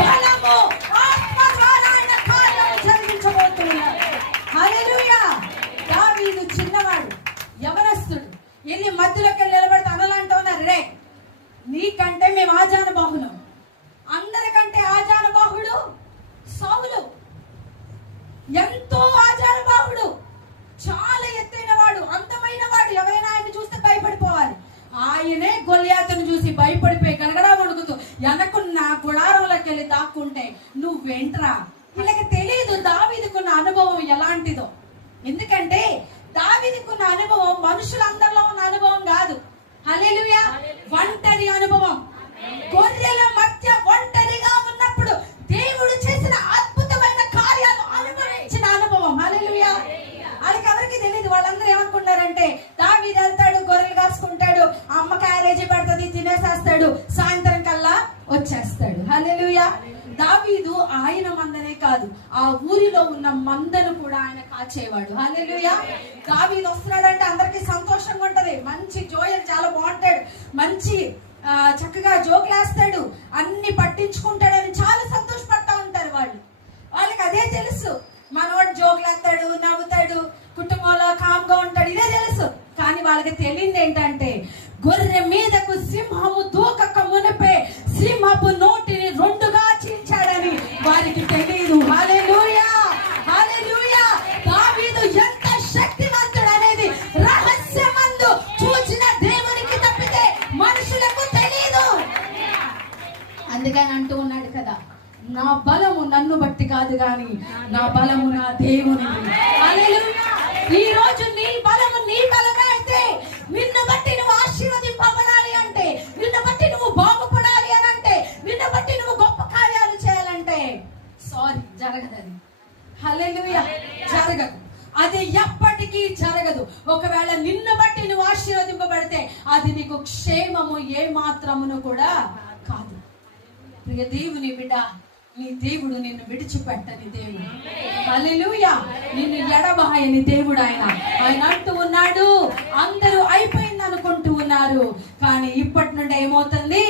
బలము, ఆత్మ ద్వారా ఆయన కార్యము జరిగించబోతున్నాడు. హల్లెలూయా. దావీదు చిన్నవాడు, యవనస్తుడు, ఎన్ని మధ్యలోకి నిలబడితే అనలంటూ ఉన్నారు, రే నీకంటే మేము ఆజానుబాహులు, అందరికంటే ఆజానుబాహుడు సౌలు. ఎంతో ఆచారబాహుడు, చాలా ఎత్తైన వాడు, అందమైన వాడు. ఎవరైనా ఆయన చూస్తే భయపడిపోవాలి. ఆయనే గొల్యాతును చూసి భయపడిపోయి గడగడా వణుకుతూ వెనకున్న గుడారంలోకి వెళ్ళి దాక్కుంటే నువ్వేంట్రా. వీళ్ళకి తెలియదు దావీదుకున్న అనుభవం ఎలాంటిదో. ఎందుకంటే దావీదుకున్న అనుభవం మనుషులందరిలో ఉన్న అనుభవం కాదు. హల్లెలూయా. ఒంటరి అనుభవం. గొర్రెల మధ్య ఒంటరిగా ఉన్నప్పుడు దేవుడు చేసిన అద్భుతమైన కార్యాలు అనుభవించిన అనుభవం. హల్లెలూయా. వాళ్ళకి ఎవరికి తెలియదు. వాళ్ళందరూ ఏమనుకుంటారంటే దావీదు వెళ్తాడు, గొర్రెలు కాసుకుంటాడు, అమ్మ క్యారేజీ పెడుతుంది, తినేసేస్తాడు, సాయంత్రం కల్లా వచ్చేస్తాడు. హల్లెలూయా. దావీదు ఆయన మందనే కాదు, ఆ ఊరిలో ఉన్న మందను కూడా ఆయన కాచేవాడు. హల్లెలూయా. దావీదు వస్తున్నాడంటే అందరికి సంతోషంగా ఉంటది. మంచి జోయల్, చాలా బాగుంటాడు, మంచి చక్కగా జోకులేస్తాడు, అన్ని పట్టించుకుంటాడని చాలా సంతోషపడతా ఉంటారు వాళ్ళు. వాళ్ళకి అదే తెలుసు, మనవాడు జోకులేస్తాడు, నవ్వుతాడు, కుటుంబంలో కామ్గా ఉంటాడు, ఇదే తెలుసు. కానీ వాళ్ళకి తెలియదు ఏంటంటే గొర్రె మీదకు సింహము దూకక మునిపే సింహపు నోటిని రెండుగా చీల్చాడని వారికి తెలియదు. హల్లెలూయా. హల్లెలూయా. దావీదు ఎంత శక్తివంతుడు అనేది రహస్యమందు చూచిన దేవునికి తప్పితే మనుషులకు తెలియదు. అందుకని అంటూ ఉన్నాడు కదా, నా బలము నన్ను బట్టి కాదు గాని నా బలము నా దేవుని. హల్లెలూయా. ఈ రోజు నీ బలము నీ బలమే అయితే, నిన్ను బట్టి నువ్వు ఆశీర్వదింపబడాలి అంటే, నిన్ను బట్టి నువ్వు బాగుపడాలి అని అంటే, నిన్ను బట్టి నువ్వు గొప్ప కార్యాలు చేయాలంటే జరగదు. హల్లెలూయా. జరగదు. అది ఎప్పటికీ జరగదు. ఒకవేళ నిన్ను బట్టి నువ్వు ఆశీర్వదింపబడితే అది నీకు క్షేమము ఏ మాత్రమును కూడా కాదు. ప్రియ దేవుని బిడ్డ, నీ దేవుడు నిన్ను విడిచిపెట్టని దేవుడు. హల్లెలూయా. నిన్ను ఎడబాయని దేవుడు ఆయన. ఆయన అంటూ ఉన్నాడు, అందరూ అయిపోయింది అనుకుంటూ ఉన్నారు, కానీ ఇప్పటి నుండి ఏమవుతుంది,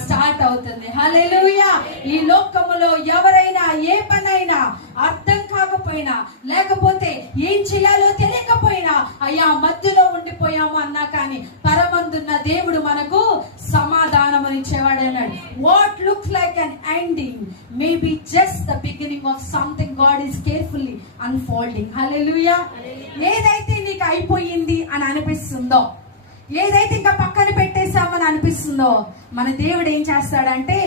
స్టార్ట్ అవుతుంది. హల్లెలూయా. ఈ లోకములో ఎవరైనా ఏ పనైనా అర్థం కాకపోయినా, లేకపోతే ఏం చేయాలో తెలియకపోయినా, అయ్యా మధ్యలో ఉండిపోయాము అన్నా కానీ పరమందున్న దేవుడు మనకు సమాధానమునిచ్చేవాడు అన్నాడు. What looks like an ending may be just the beginning of something God is carefully unfolding. Hallelujah. ఏదైతే నీకు అయిపోయింది అని అనిపిస్తుందో, ఏదైతే ఇంకా పక్కన పెట్టేసామని అనిపిస్తుందో, మన దేవుడు ఏం చేస్తాడంటే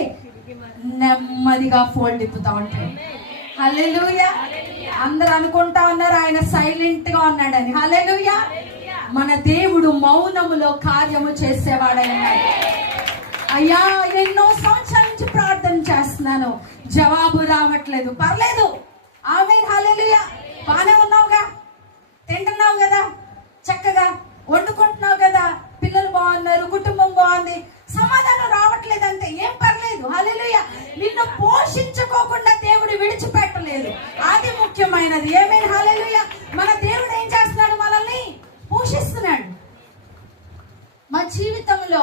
నెమ్మదిగా ఫోల్డ్ తిప్పుతా ఉంటాడు. హల్లెలూయా. అందరూ అనుకుంటా ఉన్నారు ఆయన సైలెంట్ గా ఉన్నాడని. హల్లెలూయా. మన దేవుడు మౌనములో కార్యము చేసేవాడన్నాడు. అయ్యా ఎన్నో సంవత్సరాల నుంచి ప్రార్థన చేస్తున్నాను, జవాబు రావట్లేదు. పర్లేదు. ఆమేన్. హల్లెలూయా. బానే ఉన్నావుగా, తింటున్నావు కదా, చక్కగా వండుకుంటున్నావు కదా, పిల్లలు బాగున్నారు, కుటుంబం బాగుంది, సమాధానం రావట్లేదంటే ఏం పర్లేదు. హల్లెలూయా. నిన్ను పోషించుకోకుండా దేవుడు విడిచిపెట్టలేదు. అది ముఖ్యమైన సంబంధమైనది. ఆమేన్, హల్లెలూయా. మన దేవుడు ఏం చేస్తున్నాడు? మనల్ని పోషిస్తున్నాడు. మా జీవితంలో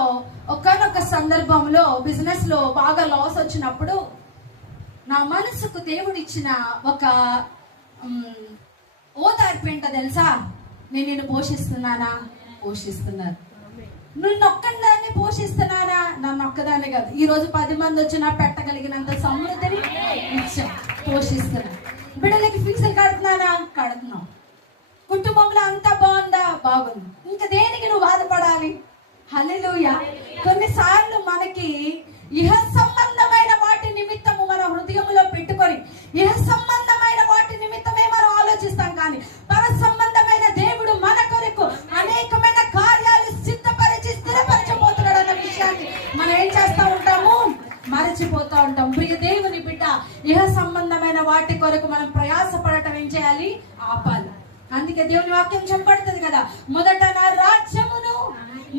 ఒకానొక సందర్భంలో బిజినెస్ లో బాగా లాస్ వచ్చినప్పుడు నా మనసుకు దేవుడు ఇచ్చిన ఒక ఓదార్పు ఏంటో తెలుసా? నేను నిన్ను పోషిస్తున్నానా? పోషిస్తున్నాను. నిన్ను ఒక్కదాన్ని పోషిస్తున్నానా? నన్ను ఒక్కదాన్ని కాదు. ఈ రోజు 10 మంది వచ్చినా పెట్టగలిగినంత సమృద్ధిని ఇచ్చా, పోషిస్తున్నాను. బిడ్డలకి ఫీజులు కడుతున్నానా? కడుతున్నావు. కుటుంబంలో అంతా బాగుందా? బాగుంది. ఇంకా దేనికి నువ్వు బాధపడాలి? హల్లెలూయా. కొన్నిసార్లు మనకి ఇహ సంబంధమైన వాటి నిమిత్తము మన హృదయంలో పెట్టుకొని ఇహ సంబంధమైన వాటి నిమిత్తమే మనం ఆలోచిస్తాం, కానీ పర సంబంధమైన దేవుడు మన కొరకు అనేకమైన కార్యాలు సిద్ధపరిచి స్థిరపరచబోతున్నాడు అన్న విషయాన్ని మనం ఏం చేస్తూ ఉంటాము? మరచిపోతూ ఉంటాం. ప్రియ దేవుని బిడ్డ, ఇహ సంబంధమైన వాటి కొరకు మనం ప్రయాసపడటం ఏం చేయాలి? ఆపాలి. అందుకే దేవుని వాక్యం చెప్పబడుతుంది కదా, మొదట నా రాజ్యమును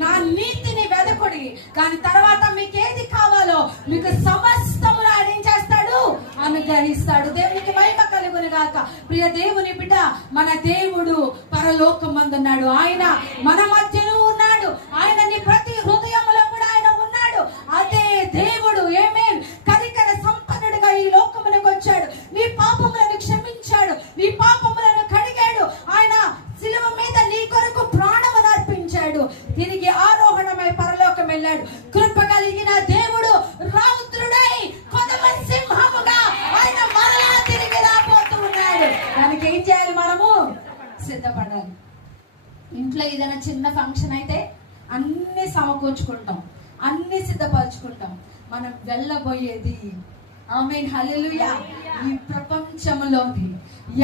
నా నీతిని వెదకుడి, దాని తర్వాత మీకు ఏది కావాలో మీకు సమస్తమును ఆయన ఏం చేస్తాడు? అనుగ్రహిస్తాడు. దేవునికి మహిమ కలుగును గాక. ప్రియ దేవుని బిడ్డ, మన దేవుడు పరలోకమందున్నాడు. ఆయన మన మధ్యలో ఉన్నాడు. ఆయన నీ ప్రతి హృదయంలో కూడా ఆయన ఉన్నాడు. అదే దేవుడు ఆమేన్ కనికర సంపన్నుడిగా ఈ లోకమునకు వచ్చాడు. నీ పాపములను క్షమించాడు, నీ పాపములను కడిగాడు. ఆయన శిలువ మీద నీ కొరకు ప్రాణమును అర్పించాడు. తిరిగి ఆరోహణమై పరలోకం వెళ్ళాడు. కృప కలిగిన దేవుడు రౌద్రుడై కొదమ సింహముగా ఆయన మరలా తిరిగి రాబోతూ ఉన్నాడు. దానికి ఏం చేయాలి? మనము సిద్ధపడాలి. ఇంట్లో ఏదైనా చిన్న ఫంక్షన్ అయితే అన్ని సమకూర్చుకుంటాం, అన్ని సిద్ధపరచుకుంటాం. మనం వెళ్ళబోయేది ఆమేన్, హల్లెలూయా, ఈ ప్రపంచంలోని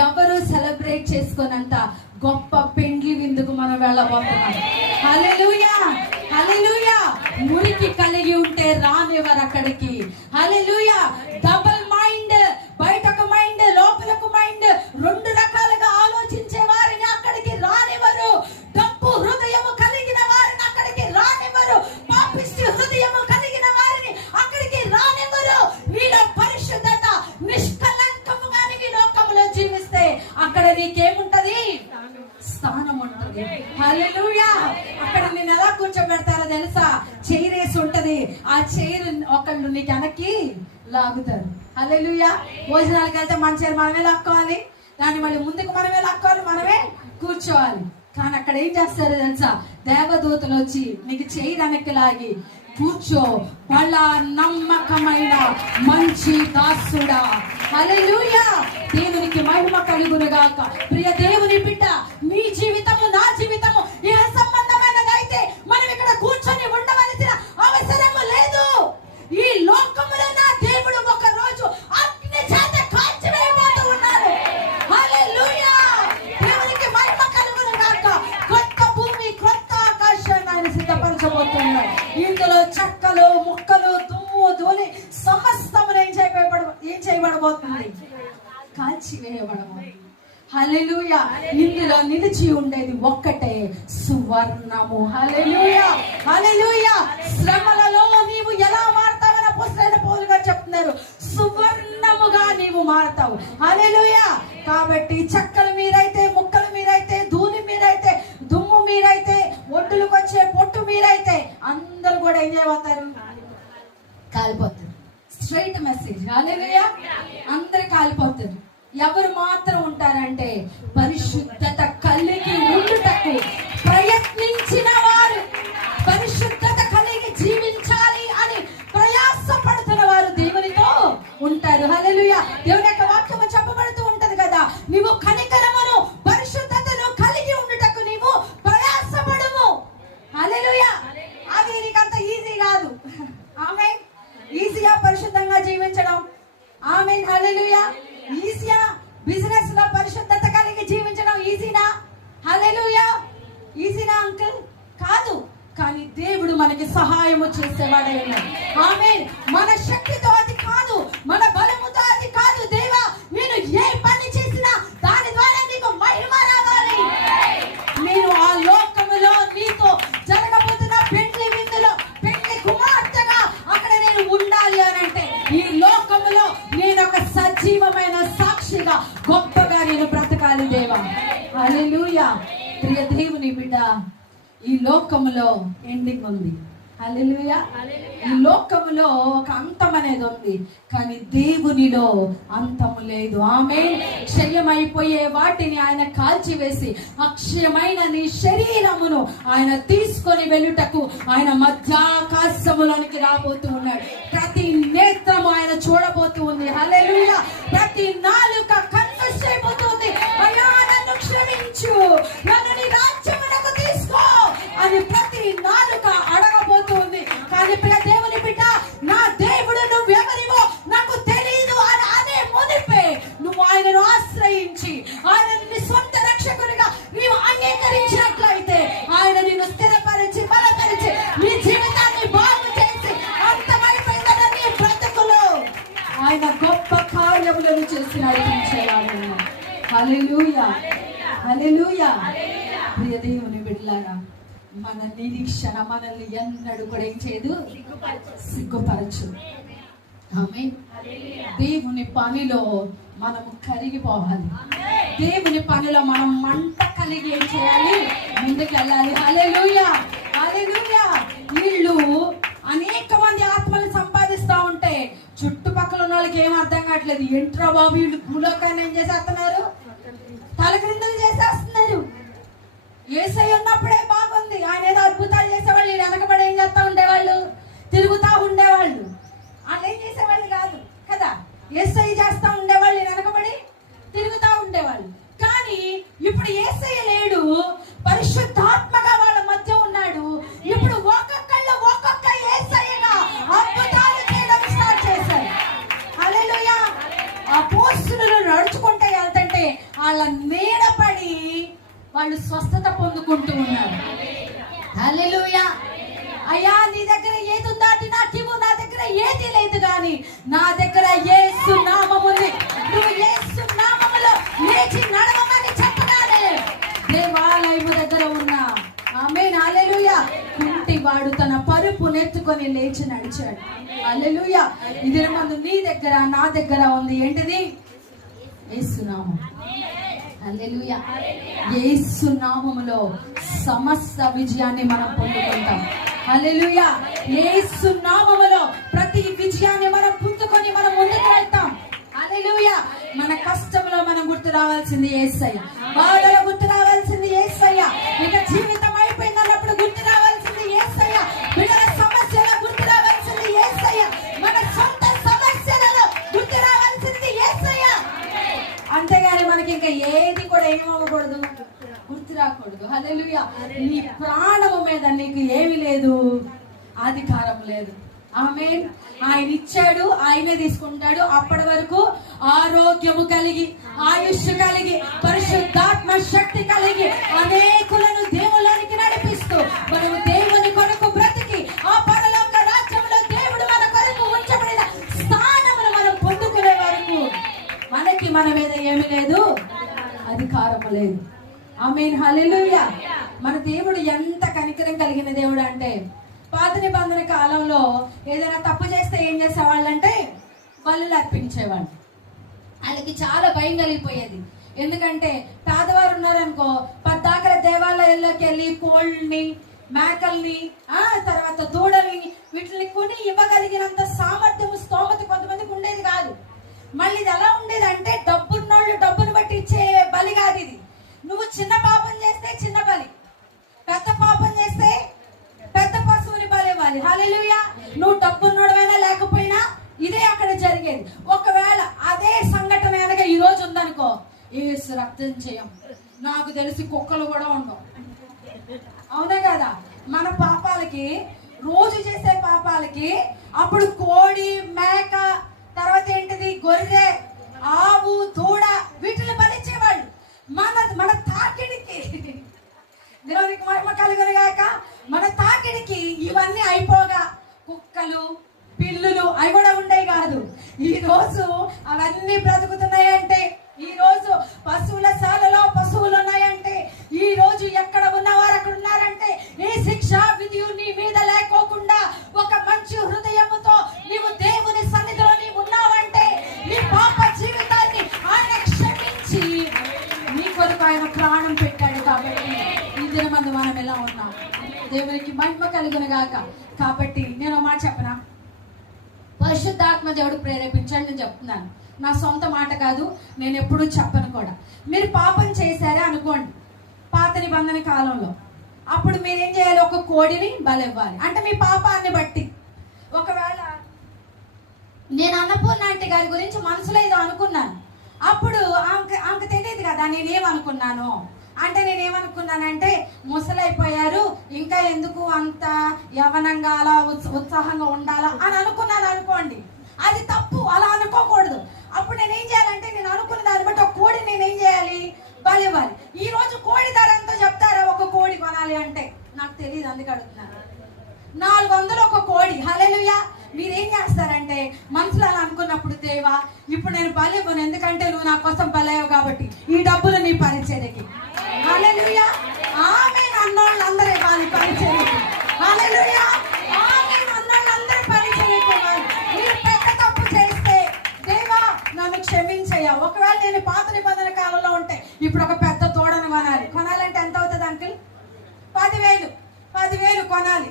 ఎవరు సెలబ్రేట్ చేసుకోనంత గొప్ప పెండ్లి విందుకు మనం వెళ్ళబోతున్నాం. హల్లెలూయా, హల్లెలూయా. మురికి కలిగి ఉంటే రానివ్వరు అక్కడికి. హల్లెలూయా. డబుల్ మైండ్, బయటకు మైండ్, లోపలకు మైండ్, 2 రకాలుగా ఆలోచించే వారిని అక్కడికి రానివ్వరు. డబ్బు హృదయము కలిగిన వారిని అక్కడికి రానివ్వరు. పాపిష్టి హృదయము కలిగిన వారిని అక్కడికి రానివ్వరు. నీలో పరిశుద్ధత నిష్కలంకముగా నీ లోకంలో జీవిస్తే అక్కడ నీకేముంటది? స్థానం ఉంటది. హల్లెలూయా. అక్కడ నేను ఎలా కూర్చోబెడతారో తెలుసా? చైరేసి ఉంటది. ఆ చైర్ ఒకళ్ళు నీకు వెనక్కి లాగుతారు. హల్లెలూయా. భోజనాలకు వెళ్తే మన చైర్ మనమే లాక్కోవాలి, దాన్ని మళ్ళీ ముందుకు మనమే లాక్కోవాలి, మనమే కూర్చోవాలి. కానీ అక్కడ ఏం చేస్తారో తెలుసా? దేవదూతలు వచ్చి నీకు చైర్ వెనక్కి లాగి కూర్చో, వాళ్ళ నమ్మకమైన మంచి దాసుడా. హల్లెలూయా. దేవునికి మహిమ కలుగును గాక. ప్రియ దేవుని బిడ్డ, నీ జీవితము నా జీవితము ఇహ సంబంధమైనది అయితే మనం ఇక్కడ కూర్చొని ఉండవలసిన అవసరము లేదు. ఈ లోకములో నా దేవుడు ఒక రోజు అగ్ని చేత కాల్చివేయబోతూ ఉన్నాడు. హల్లెలూయా. దేవునికి మహిమ కలుగును గాక. కొత్త భూమి, కొత్త ఆకాశాన్ని ఆయన సిద్ధపరచబోతున్నాడు. ఇందులో చెక్కలు, ముక్కలు, దుమ్ము, ధూళి సమస్తమును ఏం చేయబడబోతుంది? కాల్చివేయబడబోతుంది. హల్లెలూయా. ఇందులో నిలిచి ఉండేది ఒక్కటే, సువర్ణము. హల్లెలూయా, హల్లెలూయా. శ్రమలలో నీవు ఎలా మారుతావని అపోస్తలుడైన పౌలు గారు చెప్తున్నారు. సువర్ణముగా నీవు మారుతావు. హల్లెలూయా. కాబట్టి చెక్కలు మీరైతే, ముక్కలు మీరైతే, ధూళి మీరైతే, దుమ్ము మీరైతే, ఒడ్డులకు వచ్చే పొట్టు మీరైతే అందరూ కూడా ఏం చేయబోతారు? కాలిపోతారు. Straight message. హల్లెలూయా. అందరు కాలిపోతారు. ఎవరు మాత్రం ఉంటారంటే పరిశుద్ధత కలిగి ఉండుటకు ప్రయత్నించిన వారు, పరిశుద్ధత కలిగి జీవించాలి అని ప్రయాసపడుతున్న వారు దేవునితో ఉంటారు. హల్లెలూయా. దేవుని యొక్క వాక్యము చెప్పబడుతూ ఉంటది కదా, నీవు కనికరమును పరిశుద్ధతను కలిగి ఉండుటకు నీవు ప్రయాసపడుము. హల్లెలూయా. అది నీకంత ఈజీ కాదు. ఆమేన్. ఈజీగా పరిశుద్ధంగా జీవించడం. ఆమేన్, హల్లెలూయా. ఈజీయా? బిజినెస్ లో పరిశుద్ధత కలిగి జీవించడం ఈజీనా? హల్లెలూయా. ఈజీనా అంకుల్? కాదు. కానీ దేవుడు మనకి సహాయము చేసేవాడే ఉన్నాడు. ఆమేన్. మన శక్తితో అది కాదు, మన బలముతో అది కాదు. దేవా, నేను ఏ పని చేసినా దాని ద్వారా నీకు మహిమ రావాలి. నేను ఆ లోకములో నీతో జరగబోతున్న పెండ్లి విందులో పెండ్లి కుమార్తెగా అక్కడ నేను ఉండాలి అని అంటే ఈ లోకములో నేను ఒక సజీవమైన సాక్షిగా గొప్పగా నేను దేవా. హల్లెలూయా. ప్రియ దేవుని బిడ్డ, ఈ లోకములో ఎండింగ్ ఉంది. హల్లెలూయా. ఈ లోకములో ఒక అంతం అనేది ఉంది, కానీ దేవునిలో అంతము లేదు. ఆమేన్. క్షయమైపోయే వాటిని ఆయన కాల్చివేసి అక్షయమైన నీ శరీరమును ఆయన తీసుకొని వెళ్ళుటకు ఆయన మధ్యాకాశములోనికి రాబోతూ ఉన్నాడు. ప్రతి నేత్రము ఆయన చూడబోతూ ఉంది. హల్లెలూయా. ప్రతి నాలుక కన్ఫెస్ చేయబోతుంది, అయ్యా నన్ను క్షమించు, నన్ను నీ రాజ్యమునకు తీసుకో అని ప్రతి నాలుక అడగబోతుంది. కానీ ప్రియ దేవుని బిడ్డ, నా దేవుడు నువ్వెవరివో నాకు తెలియదు అని అనే మునిపే నువ్వు ఆయనను ఆశ్రయించి ఆయన నీ సొంత రక్షకునిగా నీవు అంగీకరించినట్లయితే ఆయన నిన్ను స్థిరపరిచి బలపరిచి నీ జీవితాన్ని బాగు చేసి అంతమైపోయిన నీ బ్రతుకులో ఆయన గొప్ప కార్యములను చేసి నడిపించేవాడు. హల్లెలూయా. హల్లెలూయా. ప్రియ దేవుని బిడ్డలారా, మన నిరీక్షణ మనల్ని ఎన్నడూ కూడా ఏం చేయదు, సిగ్గుపరచు. ఆమేన్. దేవుని పనిలో మనము కరిగిపోవాలి. దేవుని పనిలో మనం మంట కలిగి ఏం చేయాలి, ముందుకు వెళ్ళాలి. హల్లెలూయా. హల్లెలూయా. వీళ్ళు అనేక మంది ఆత్మలు సంపాదిస్తా ఉంటే చుట్టుపక్కల ఉన్న వాళ్ళకి ఏం అర్థం కావట్లేదు. ఏంట్రా బాబు వీళ్ళు భూలోకాన్ని ఏం చేసేస్తున్నారు, తలక్రిందులు చేసేస్తున్నారు. యేసయ్య ఉన్నప్పుడే బాగుంది, ఆయన ఏదో అద్భుతాలు చేసేవాళ్ళు, వెనకబడి ఏం చేస్తా ఉండేవాళ్ళు, తిరుగుతా ఉండేవాళ్ళు. వాళ్ళు ఏం చేసేవాళ్ళు కాదు కదా, యేసయ్య చేస్తా ఉండేవాళ్ళు, వెనకబడి తిరుగుతా ఉండేవాళ్ళు. కానీ ఇప్పుడు యేసయ్య లేడు, పరిశుద్ధాత్మగా వాళ్ళ మధ్య ఉన్నాడు. ఇప్పుడు ఒక్కొక్క యేసయ్యగా అద్భుతాలు చేయడం స్టార్ట్ చేశారు. హల్లెలూయా. అపోస్తలులు నడుచుకుంటే వెళ్తుంటే వాళ్ళ నీడపడి వాళ్ళు స్వస్థత పొందుకుంటూ ఉన్నారు. హల్లెలూయా. అయ్యా నీ దగ్గర ఏది ఉందాటి నాకివ్వు, నా దగ్గర ఏది లేదు, కానీ నా దగ్గర యేసు నామం ఉంది. నువ్వు యేసు నామములో లేచి నడవమని చెప్పగానే దేవాలయము దగ్గర ఉన్నా. ఆమేన్. హల్లెలూయా. కుంటివాడు తన పరుపు నెత్తుకొని లేచి నడిచాడు. హల్లెలూయా. ఇది మందు నీ దగ్గర నా దగ్గర ఉంది. ఏంటిది? యేసు నామం. హల్లెలూయా. యేసు నామములో సమస్త విజయాన్ని మనం పొందుకుంటాం. హల్లెలూయా. యేసు నామములో ప్రతి విజయాన్ని మనం పొందుకొని మనం ముందుకు వెళ్తాం. హల్లెలూయా. మన కష్టంలో మనం గుర్తు రావాల్సింది యేసయ్య, బాధలో గుర్తు రావాల్సింది యేసయ్య, ఇక జీవితం అయిపోయింది అన్నప్పుడు గుర్తు రావాల్సింది యేసయ్య, బిడ్డల సమస్యలో గుర్తు రావాల్సింది యేసయ్య, మన సొంత సమస్యలలో గుర్తు రావాల్సింది యేసయ్య. అంతేగాని మనకి ఇంకా ఏది కూడా ఏమవ్వకూడదు, గుర్తు రాకూడదు. హల్లెలూయా. నీ ప్రాణము మీద నీకు ఏమి లేదు, అధికారం లేదు. ఆమేన్. ఆయన ఇచ్చాడు, ఆయనే తీసుకుంటాడు. అప్పటి వరకు ఆరోగ్యము కలిగి, ఆయుష్ కలిగి, పరిశుద్ధాత్మ శక్తి కలిగి అనేకులను దేవునికి నడిపిస్తూ మనము దేవుని కొరకు బ్రతికి ఆ పరలోక రాజ్యంలో దేవుడు మన కొరకు ఉంచబడిన స్థానమును మనం పొందుకునే వరకు మనకి మన మీద ఏమి లేదు, అధికారము లేదు. ఆమేన్. హల్లెలూయా. మన దేవుడు ఎంత కనికరం కలిగిన దేవుడు అంటే, పాత నిబంధన కాలంలో ఏదైనా తప్పు చేస్తే ఏం చేసేవాళ్ళంటే బలులు అర్పించేవాళ్ళు. వాళ్ళకి చాలా భయం కలిగిపోయేది. ఎందుకంటే పేదవారు ఉన్నారనుకో, పద్దాకల దేవాలయాల్లోకి వెళ్ళి కోళ్ళని, మేకల్ని, తర్వాత దూడల్ని, వీటిని కొని ఇవ్వగలిగినంత సామర్థ్యం, స్తోమత కొంతమందికి ఉండేది కాదు. మళ్ళీ ఇది ఎలా ఉండేది అంటే, డబ్బున్నోళ్ళు డబ్బును బట్టి ఇచ్చే బలి కాదు ఇది. నువ్వు చిన్న పాపం చేస్తే చిన్న బలి, పెద్ద పాపం చేస్తే పెద్ద పశువుని బలి ఇవ్వాలి. హల్లెలూయా. నువ్వు డబ్బున్నోడమైనా లేకపోయినా ఇదే అక్కడ జరిగేది. ఒకవేళ అదే సంఘటన కనుక ఈ రోజు ఉందనుకో, యేసు రక్తం చేయం, నాకు తెలిసి కుక్కలు కూడా ఉండవు. అవునా కదా? మన పాపాలకి, రోజు చేసే పాపాలకి అప్పుడు కోడి, మేక, తర్వాత ఏంటిది, గొర్రె, ఆవు, దూడ, వీటిని బలిచ్చేవాళ్ళు. మన తాకిడికి, దేవునికి మహిమ కలుగునుగాక, మన తాకిడికి ఇవన్నీ అయిపోగా కుక్కలు, పిల్లులు అవి కూడా ఉండేవి కాదు. ఈ రోజు అవన్నీ బ్రతుకుతున్నాయంటే, ఈ రోజు పశువుల శాలలో పశువులు ఉన్నాయంటే, ఈ రోజు ఎక్కడ ఉన్నవారు అక్కడ ఉన్నారంటే, ఈ శిక్ష విధి నీ మీద లేకోకుండా ఒక మంచి హృదయముతో నీవు దేవుని సన్నిధిలో నీవు ఉన్నావంటే, నీ పాప జీవితాన్ని ఆయన క్షమించి నీ కొరకు ఆయన ప్రాణం పెట్టాడు. కాబట్టి ఈ దినమందు మనం ఎలా ఉన్నాం? దేవునికి మహిమ కలుగును గాక. కాబట్టి నేను ఒక మాట చెప్పనా, పరిశుద్ధాత్మ దేవుడు ప్రేరేపించాడు. నేను చెప్తున్నాను, నా సొంత మాట కాదు, నేను ఎప్పుడూ చెప్పను కూడా. మీరు పాపం చేశారే అనుకోండి పాత నిబంధన కాలంలో, అప్పుడు మీరేం చేయాలి? ఒక కోడిని బలివ్వాలి. అంటే మీ పాపాన్ని బట్టి. ఒకవేళ నేను అన్నపూర్ణ ఆంటీ గారి గురించి మనసులో ఏదో అనుకున్నాను, అప్పుడు ఆమెకు తెలియదు కదా నేనేమనుకున్నాను. అంటే నేనేమనుకున్నానంటే ముసలైపోయారు, ఇంకా ఎందుకు అంత యవనంగా అలా ఉత్సాహంగా ఉండాలా అని అనుకున్నాను అనుకోండి. అది తప్పు, అలా అనుకోకూడదు. అప్పుడు నేనేం చేయాలంటే, నేను అనుకున్న దాన్ని బట్టి ఒక కోడి నేనేం చేయాలి? బలివ్వాలి. ఈ రోజు కోడి ధర ఎంతో చెప్తారా? ఒక కోడి కొనాలి అంటే నాకు తెలియదు, అందుకు అడుగుతున్నాను. 400 ఒక కోడి. హల్లెలూయా. మీరేం చేస్తారంటే మనసులో అలా అనుకున్నప్పుడు, దేవా ఇప్పుడు నేను బలివ్వను, ఎందుకంటే నువ్వు నా కోసం బలయ్యావు కాబట్టి ఈ డబ్బులు నీ పరిచర్యకి. హల్లెలూయా. ఆమేన్ అన్నోళ్ళు అందరూ ఇవ్వాలి పరిచర్యకి. హల్లెలూయా. ఆమేన్ అన్నోళ్ళు అందరూ పరిచర్యకి ఇవ్వాలి. మీరు పెద్ద తప్పు చేస్తే, దేవా నన్ను క్షమించయ్యా. ఒకవేళ నేను పాత నిబంధన కాలంలో ఉంటే ఇప్పుడు ఒక పెద్ద తోడను కొనాలంటే ఎంత అవుతుంది అంకుల్? 10,000 కొనాలి.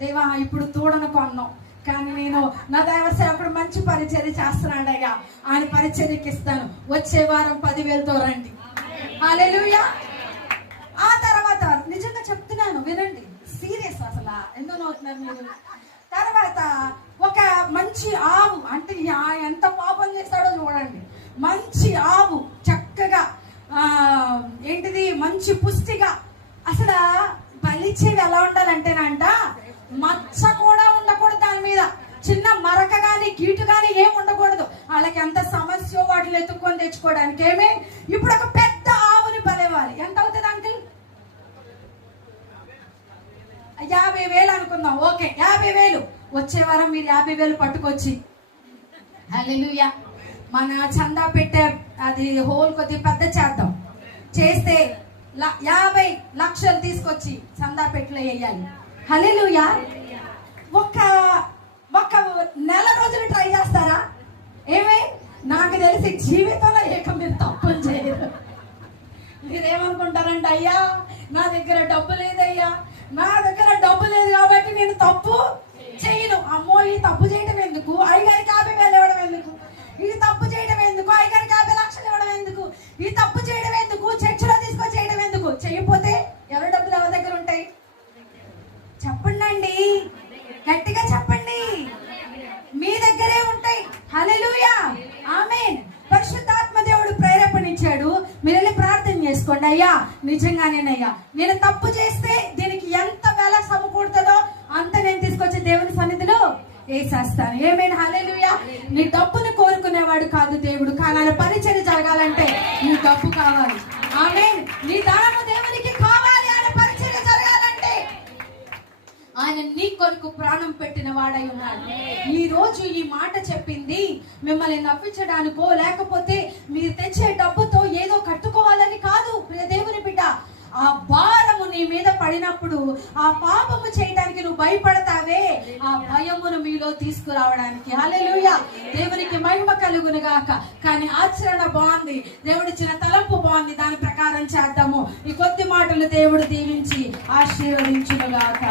దేవా ఇప్పుడు తోడను కొన్నాం, కానీ నేను నా దైవ సేవకుడు మంచి పరిచర్య చేస్తున్నాడయ్యా, ఆయన పరిచర్యకి ఇస్తాను, వచ్చే వారం 10,000తో రండి. హల్లెలూయా. ఆ తర్వాత నిజంగా చెప్తున్నాను, వినండి, సీరియస్, అసలు ఎందుకు అవుతున్నారు మీరు? తర్వాత ఒక మంచి ఆవు, అంటే ఎంత పాపం చేస్తాడో చూడండి, మంచి ఆవు చక్కగా ఏంటిది మంచి పుష్టిగా, అసలు బలిచ్చేది ఎలా ఉండాలంటేనంట, మచ్చ కూడా ఉండకూడదు దాని మీద, చిన్న మరక గాని గీటు గాని ఏం ఉండకూడదు. వాళ్ళకి ఎంత సమస్య వాటిని ఎత్తుక్కొని తెచ్చుకోవడానికి. ఏమే ఇప్పుడు ఒక పెద్ద ఆవుని బలివ్వాలి. ఎంత అవుతుంది అంకుల్? 50,000 అనుకుందాం. ఓకే, 50,000. వచ్చే వారం మీరు 50,000 పట్టుకొచ్చి, హల్లెలూయా, మన చందా పెట్టే అది హోల్ కొద్దిగా పెద్ద చేద్దాం. చేస్తే 50 లక్షలు తీసుకొచ్చి చందా పెట్టులో వేయాలి. హల్లెలూయా. ఒక నెల రోజులు ట్రై చేస్తారా? ఏమే నాకు తెలిసి జీవితంలో మీరు తప్పులు చేయరు. మీరేమనుకుంటారంటే, అయ్యా నా దగ్గర డబ్బు లేదయ్యా, నా దగ్గర డబ్బు లేదు కాబట్టి నేను తప్పు చేయను. అమ్మో ఈ తప్పు చేయడం ఎందుకు? అయ్యగారికి 50,000 ఇవ్వడం ఎందుకు? ఈ తప్పు చేయడం ఎందుకు? అయ్యగారికి 50 లక్షలు ఇవ్వడం ఎందుకు? ఈ తప్పు చేయడం ఎందుకు? చర్చిలో తీసుకొని చేయడం ఎందుకు? చేయకపోతే ఎవరి డబ్బులు ఎవరి దగ్గర ఉంటాయి? చెప్పండి, గట్టిగా చెప్పండి. మీ దగ్గరే ఉంటాయి. హల్లెలూయా. ఆమేన్. పరిశుద్ధాత్మ దేవుడు ప్రేరేపణించాడు, మీరు వెళ్ళి ప్రార్థన చేసుకోండి. అయ్యా నిజంగానేనయ్యా, నేను తప్పు చేస్తే దీనికి ఎంత వేల సమకూడుతుందో అంత నేను తీసుకొచ్చి దేవుని సన్నిధిలో వేసేస్తాను. ఏమైనా హల్లెలూయా. నీ డబ్బుని కోరుకునేవాడు కాదు దేవుడు, కానీ ఆయన పరిచర్య జరగాలంటే నీ డబ్బు కావాలి. ఆమేన్. నీ దానము దేవునికి కావాలి. ఆయన పరిచర్య జరగాలంటే ఆయన నీ కొరకు ప్రాణం పెట్టిన వాడై ఉన్నాడు. ఈ రోజు ఈ మాట చెప్పింది మిమ్మల్ని నవ్వించడానికో, లేకపోతే మీరు తెచ్చే డబ్బుతో ఏదో కట్టుకోవాలని కాదు. ప్రియ దేవుని బిడ్డ, ఆ భారము నీ మీద పడినప్పుడు ఆ పాపము చేయడానికి నువ్వు భయపడతావే, ఆ భయమును మీలో తీసుకురావడానికి. హల్లెలూయా. దేవునికి మహిమ కలుగును గాక. కానీ ఆచరణ బాగుంది, దేవుడిచ్చిన తలంపు బాగుంది, దాని ప్రకారం చేద్దాము. ఈ కొద్ది మాటలు దేవుడు దీవించి ఆశీర్వదించును గాక.